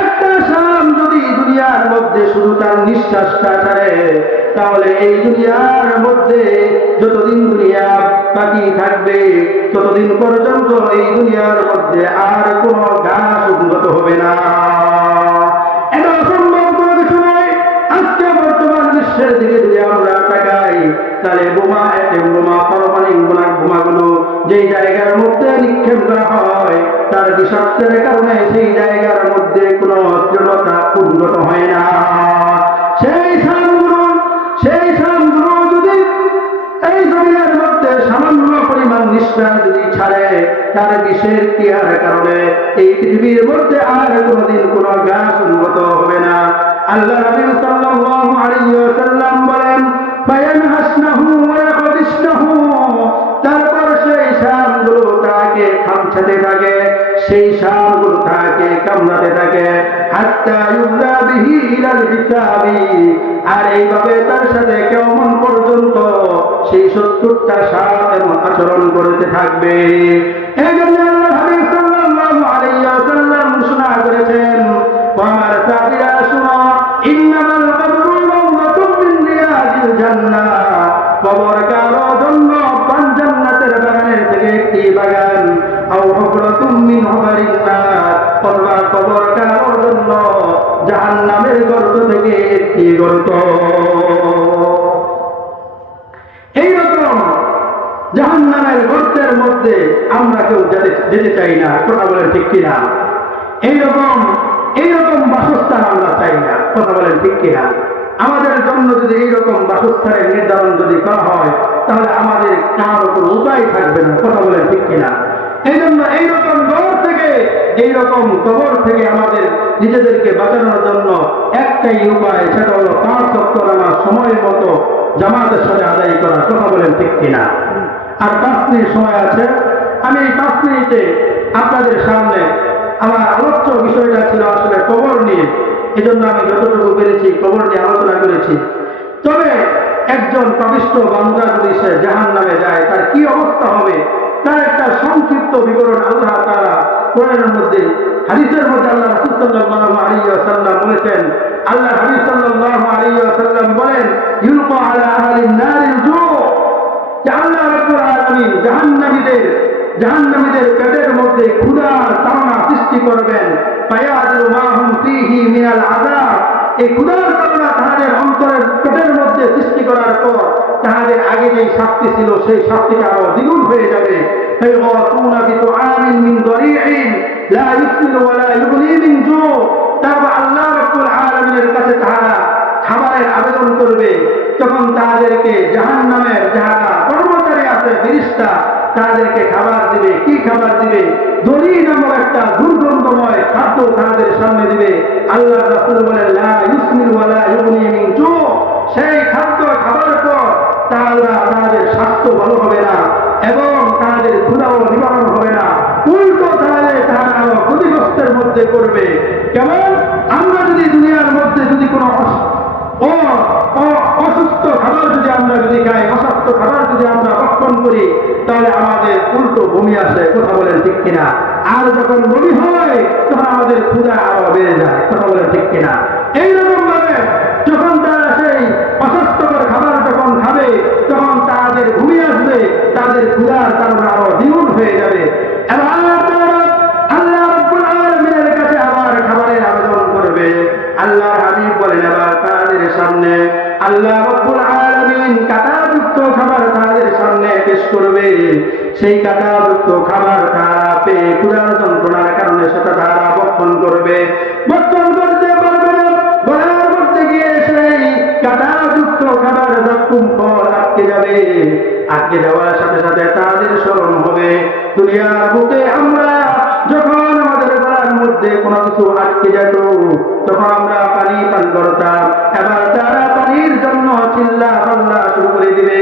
একটা সাপ যদি দুনিয়ার মধ্যে শুধু তার নিঃশ্বাসটা ছাড়ে, তাহলে এই দুনিয়ার মধ্যে যতদিন দুনিয়া বাকি থাকবে ততদিন পর্যন্ত এই দুনিয়ার মধ্যে আর কোনো গাছ উন্নত হবে না। এটা অসম্ভব কোনো কিছু নয়। আজকে বর্তমান বিশ্বের দিকে যদি আমরা তাকাই, তাহলে বোমা, অ্যাটম বোমা, পারমাণবিক বোমাগুলো যেই জায়গার মধ্যে নিক্ষেপ করা হয়, তার বিষাক্তের কারণে সেই জায়গার মধ্যে কোনো দৃঢ়তা উন্নত হয় না। সেই সামগুলো যদি এই জমিনের মধ্যে সামান্য পরিমাণ নিঃশ্বাস যদি ছাড়ে, তার বিষের ক্রিয়ার কারণে এই পৃথিবীর মধ্যে আর কোনোদিন কোনো গাছ উন্নত হবে না। আল্লাহ রাসূল সাল্লাল্লাহু আলাইহি ওয়াসাল্লাম বলেন, ফায়ানহাসনাহু ওয়া ইয়াকদিসনাহু, তারপর সে কামড়াতে থাকে হাত্তা ইউযা বিহি ইলাল হিসাবি, আর এইভাবে তার সাথে কেমন পর্যন্ত সেই 70টা সাপ এমন আচরণ করতে থাকবে। এই জন্য আল্লাহ হাবিব সাল্লাল্লাহু আলাইহি ওয়াসাল্লাম ঘোষণা করেছেন, আমার সাহাবীরা শুনো, ইন্নামাল কবরু রাওযাতুম মিন রিয়াদিল জান্নাহ, কবর কারো জন্য জান্নাতের বাগানের থেকে একটি বাগান, আও হুফরাতুম মিন হুফারিন নার, অথবা কবর কারো জন্য জাহান্নামের গর্ত থেকে একটি গর্ত। এইরকম জাহান্নামের গর্তের মধ্যে আমরা কেউ যেতে চাই না, কথা বলেন ঠিক কিনা? এইরকম বাসস্থান আমরা চাই না, কথা বলেন ঠিক কিনা? আমাদের জন্য যদি এইরকম বাসস্থানের নির্ধারণ যদি করা হয়, তাহলে আমাদের কার উপর উপায় থাকবে না, কথা বলেন ঠিক কিনা? এই জন্য এইরকম ঘর থেকে, এইরকম কবর থেকে আমাদের নিজেদেরকে বাঁচানোর জন্য একটাই উপায়, সেটা হলো 5 ওয়াক্ত নামাজ সময় মতো জামাতের সাথে আদায় করা, কথা বলেন ঠিক কিনা? আর 5 মিনিট সময় আছে, আমি এই 5 মিনিটে আপনাদের সামনে আমার আলোচ্য বিষয়টা ছিল আসলে কবর নিয়ে। এজন্য আমি যতটুকু পেরেছি কবর নিয়ে আলোচনা করেছি। তবে একজন পাপিষ্ঠ বান্দা যদি সে জাহান্নামে যায়, তার কি অবস্থা হবে, তার একটা সংক্ষিপ্ত বিবরণ আল্লাহ তাআলা কোরআনের মধ্যে, হাদিসের মধ্যে আল্লাহ রাসূল সাল্লাল্লাহু আলাইহি ওয়াসাল্লাম বলেছেন। আল্লাহ হাবিব সাল্লাল্লাহু আলাইহি ওয়াসাল্লাম বলেন, ইউলকা আলা আহলিন নারিল জু, যে আল্লাহ রাব্বুল আলামিন জাহান্নামীদের পেটের মধ্যে ক্ষুধার তাড়না সৃষ্টি করবেন। ফায়াদু মা হুম ফীহি মিনাল আযাব, এই ক্ষুধার তাড়না তাদের অন্তরের পেটের মধ্যে সৃষ্টি করার পর তাদের আগে যে শাস্তি ছিল সেই শাস্তিটা আরো দ্বিগুণ হয়ে যাবে। ফায়াতুনা বিতুআমিন মিন দরি'ইন লা ইসমিন ওয়া লা ইউগনি মিন জু, তারপর আল্লাহ রাব্বুল আলামিনের কাছে তারা খাবারের আবেদন করবে। তখন তাদেরকে জাহান্নামের যারা কর্মচারী আছে, ফেরেশতা, তাদেরকে খাবার দিবে। কি খাবার দিবে? দড়ি নামক একটা দুর্গন্ধময় খাদ্য তাদের সামনে দিবে। আল্লাহ রাসূল বলেন, লা ইসমিন ওয়া লা ইউগনি মিন জু, সেই খাদ্য খাবার পর তাদের স্বাস্থ্য ভালো হবে না এবং তাদের ক্ষুধাও নিবারণ হবে না, উল্টো তারা আরো ক্ষতিগ্রস্তের মধ্যে করবে। কেমন? আমরা যদি দুনিয়ার মধ্যে যদি কোনো অসুস্থ খাবার যদি আমরা খাই, অস্বাস্থ্য খাবার যদি আমরা ভক্ষণ করি, তাহলে আমাদের উল্টো বমি আসে, কথা বলেন ঠিক কিনা? আর যখন বমি হয় তখন আমাদের ক্ষুধা আরো বেড়ে যায়, কথা বলেন ঠিক কিনা? এইরকম ভাবে যখন তারা সেই অস্বাস্থ্যকর খাবার যখন খাবে, তখন তাদের বমি আসবে, তাদের ক্ষুধার কারণে আরো দ্বিগুণ হয়ে যাবে। এবং আল্লাহ রাব্বুল আলামিনের কাছে আবার খাবারের আবেদন করবে। আল্লাহ হাবিব বলেন, আবার তাদের সামনে আল্লাহ রাব্বুল আলামিন কাঁটাযুক্ত খাবার তাদের সামনে পেশ করবে। সেই কাঁটাযুক্ত খাবার তারা পেয়ে ক্ষুধার যন্ত্রণার কারণে সেটা তারা ভক্ষণ করবে। ভক্ষণ করতে পারবে না, গলার মধ্যে গিয়ে সেই কাঁটাযুক্ত খাবার যখন ফল আটকে যাবে, আটকে যাওয়ার সাথে সাথে তাদের স্মরণ হবে, দুনিয়ার বুকে আমরা যখন আমাদের গলার মধ্যে কোনো কিছু আটকে যেত, তখন আমরা পানি পান করতাম। এবার তারা পানির জন্য চিল্লা পাল্লা শুরু করে দিবে।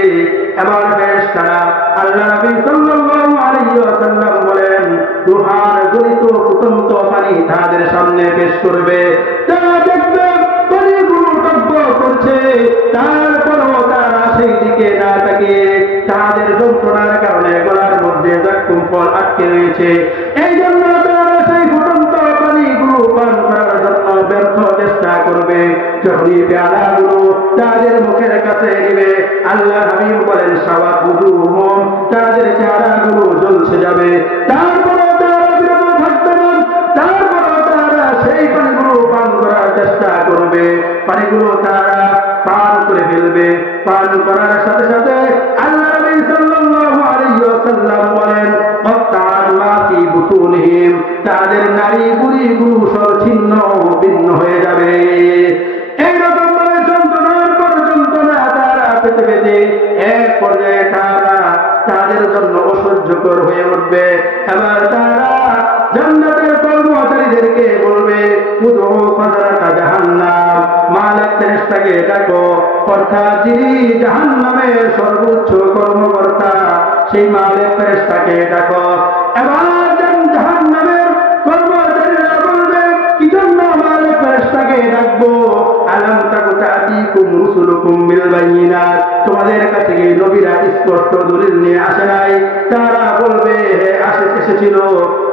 এবার ফেরেশতারা আল্লাহ নবী সাল্লাল্লাহু আলাইহি ওয়াসাল্লাম বলেন, রূহার গলিত ফুটন্ত পানি তাদের সামনে পেশ করবে। তারা দেখবে পানিগুলো টকবক করছে, তারপরও তারা সেই দিকে না তাকিয়ে তাদের যন্ত্রণার কারণে গলার মধ্যে জখম ফল আটকে রয়েছে। এই জন্য তারা সেই ফুটন্ত পানিগুলো পান করার জন্য ব্যর্থ চেষ্টা করবে। যখনই পেয়ালাগুলো তাদের মুখের কাছে নিবে, আল্লাহ হাবিব বলেন, সাওয়াত বুজুহুম, তাদের চেহারাগুলো জ্বলছে যাবে। তারপরও তারা বিরত থাকবে না, তারপরও তারা সেই পানিগুলো পান করার চেষ্টা করবে। পানিগুলো তারা পান করে ফেলবে। পান করার সাথে সাথে আল্লাহ নবী সাল্লাল্লাহু আলাইহি ওয়াসাল্লাম বলেন, ওয়াতান মা ফি বুতুনহিম, তাদের নারী বুড়িগুলো সব ছিন্ন ভিন্ন হয়ে যাবে। এইরকম ভাবে যন্ত্রণার পর যন্ত্রণা তারা পেতে পেতে এক পর্যায়ে তারা তাদের জন্য অসহ্যকর হয়ে উঠবে। এবার তারা জান্নাতের কর্মচারীদেরকে বলবে, উদউ ফাজরাতা জাহান্নাম, মালিক ফেরেশতাকে ডাকো, অর্থাৎ যিনি জাহান্নামের সর্বোচ্চ কর্মকর্তা সেই মালিক ফেরেশতাকে ডাকো। এবার জাহান্নামের কর্মচারীরা বলবে, বাইয়িনাত, তোমাদের কাছে কি নবীরা স্পষ্ট দলিল নিয়ে আসে নাই? তারা বলবে হ্যাঁ এসেছিল,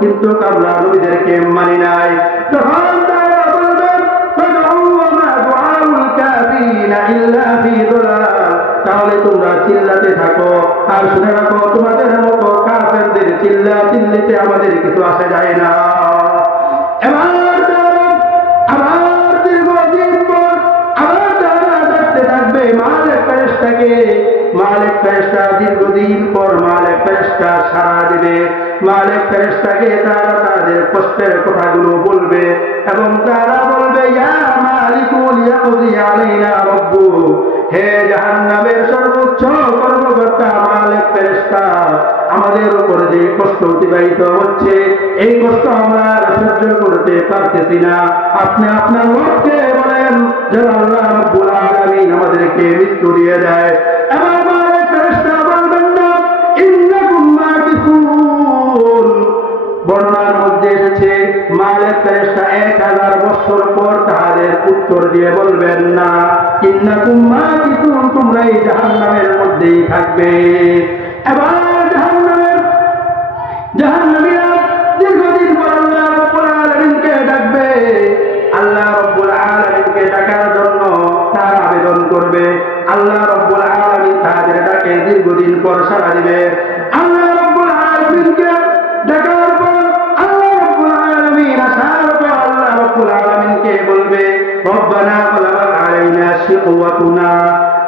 কিন্তু আমরা নবীদেরকে মানি নাই। তখন তারা বলবে ফাদউ ওয়া মা দুআউল কাফিরিনা ইল্লা ফি দালাল, তাহলে তোমরা চিল্লাতে থাকো আর শুনে রাখো তোমাদের মতো কাফেরদের চিল্লাচিল্লিতে আমাদের কিছু আসে যায় না। এবার আবার দীর্ঘদিন পর আবার তারা ডাকতে থাকবে মালিক ফেরেশতাকে। মালিক ফেরেশতা দীর্ঘদিন পর মালিক ফেরেশতা সাড়া দিবে। মালিক ফেরেশতাকে তারা তাদের কষ্টের কথাগুলো বলবে এবং তারা বলবে ইয়া মালিকুল ইয়াকদি আলাইনা রাব্বুক, হে জাহান্নামের সর্বোচ্চ কর্মকর্তা মালিক ফেরেশতা, আমাদের উপর যে কষ্ট অতিবাহিত হচ্ছে এই কষ্ট আমরা সহ্য করতে পারতেছি না। আপনি আপনার রবকে বলেন যেন আল্লাহ রাব্বুল আলামিন আমাদেরকে মৃত্যু দিয়ে দেয়। এবার মালিক ফেরেশতা বলবেন না ইন্নাকুম মাকিসুন। বর্ণনার মধ্যে এসেছে মালিক ফেরেশতা 1000 বছর পর তাদের উত্তর দিয়ে বলবেন না ইন্নাকুম মাকিসুন, তোমরা এই জাহান্নামের মধ্যেই থাকবে। এবার জাহান্নামীরা দীর্ঘদিন পর আল্লাহ রাব্বুল আলামিনকে ডাকবে। আল্লাহ রাব্বুল আলামিনকে ডাকার জন্য তারা আবেদন করবে। আল্লাহ রাব্বুল আলামিন তাদের ডাকে দীর্ঘদিন পর সাড়া দিবে। আল্লাহ রাব্বুল আলামিনকে ডাকার পর আল্লাহ রাব্বুল আলামিন আসার পর আল্লাহ রাব্বুল আলামিনকে বলবে রব্বানা গালাবাত আলাইনা শিকওয়াতুনা,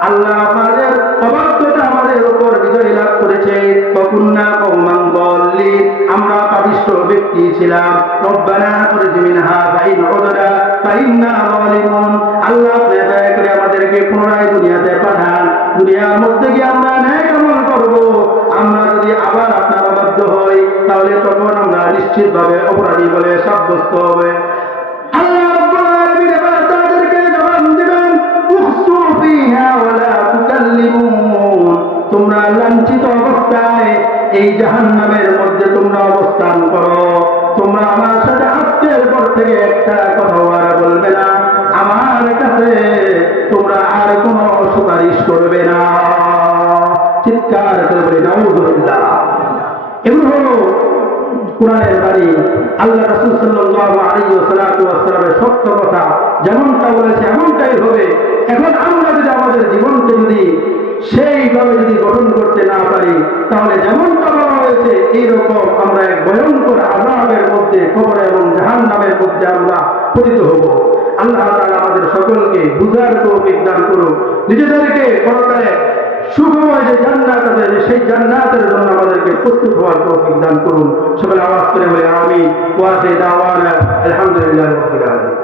আল্লাহ আমাদের অবাধ্যতা আমাদের উপর বিজয় লাভ করেছে। ওয়াকুন্না কওমান দাল্লিন, আমরা পাপিষ্ঠ ব্যক্তি ছিলাম। রব্বানা আখরিজ মিনহা ফাইন উদনা ফাইন্না যালিমুন, আল্লাহ আপনি দয়া করে আমাদেরকে পুনরায় দুনিয়াতে পাঠান। দুনিয়ার মধ্যে গিয়ে আমরা ন্যায় আমল করব। আমরা যদি আবার আপনার অবাধ্য হই তাহলে তখন আমরা নিশ্চিতভাবে অপরাধী বলে সাব্যস্ত হবে। আল্লাহ রাব্বুল আলামিন এবার তাদেরকে জবাব দিবেন উখসু ফিহা ওয়ালা তুকাল্লিমুন, তোমরা লাঞ্ছিত অবস্থায় এই জাহান্নামের মধ্যে তোমরা অবস্থান করো। তোমরা আমার সাথে আজকের পর থেকে একটা কথা আর বলবে না, আমার কাছে তোমরা আর কোনো সুপারিশ করবে না। চিৎকার করে বলি নাউযুবিল্লাহ। এমন হলো কোরআনের বাণী। আল্লাহ রাসূল সাল্লাল্লাহু আলাইহি ওয়াসাল্লামের সত্য কথা যেমনটা বলেছে এমনটাই হবে। এখন আমরা যদি আমাদের জীবনকে যদি সেইভাবে যদি গঠন করতে না পারি তাহলে যেমনটা বলা হয়েছে এইরকম আমরা এক ভয়ঙ্কর আযাবের মধ্যে, কবর এবং জাহান্নামের মধ্যে আমরা পতিত হব। আল্লাহ তাআলা আমাদের সকলকে বুঝার তৌফিক দান করুন, নিজেদেরকে পরকালে সুখময় যে জান্নাত আছে সেই জান্নাতের জন্য আমাদেরকে প্রস্তুত হওয়ার তৌফিক দান করুন। সকলে আওয়াজ করে বলে আমিন। ওয়া আখিরু দাওয়ানা আলহামদুলিল্লাহি রাব্বিল আলামিন।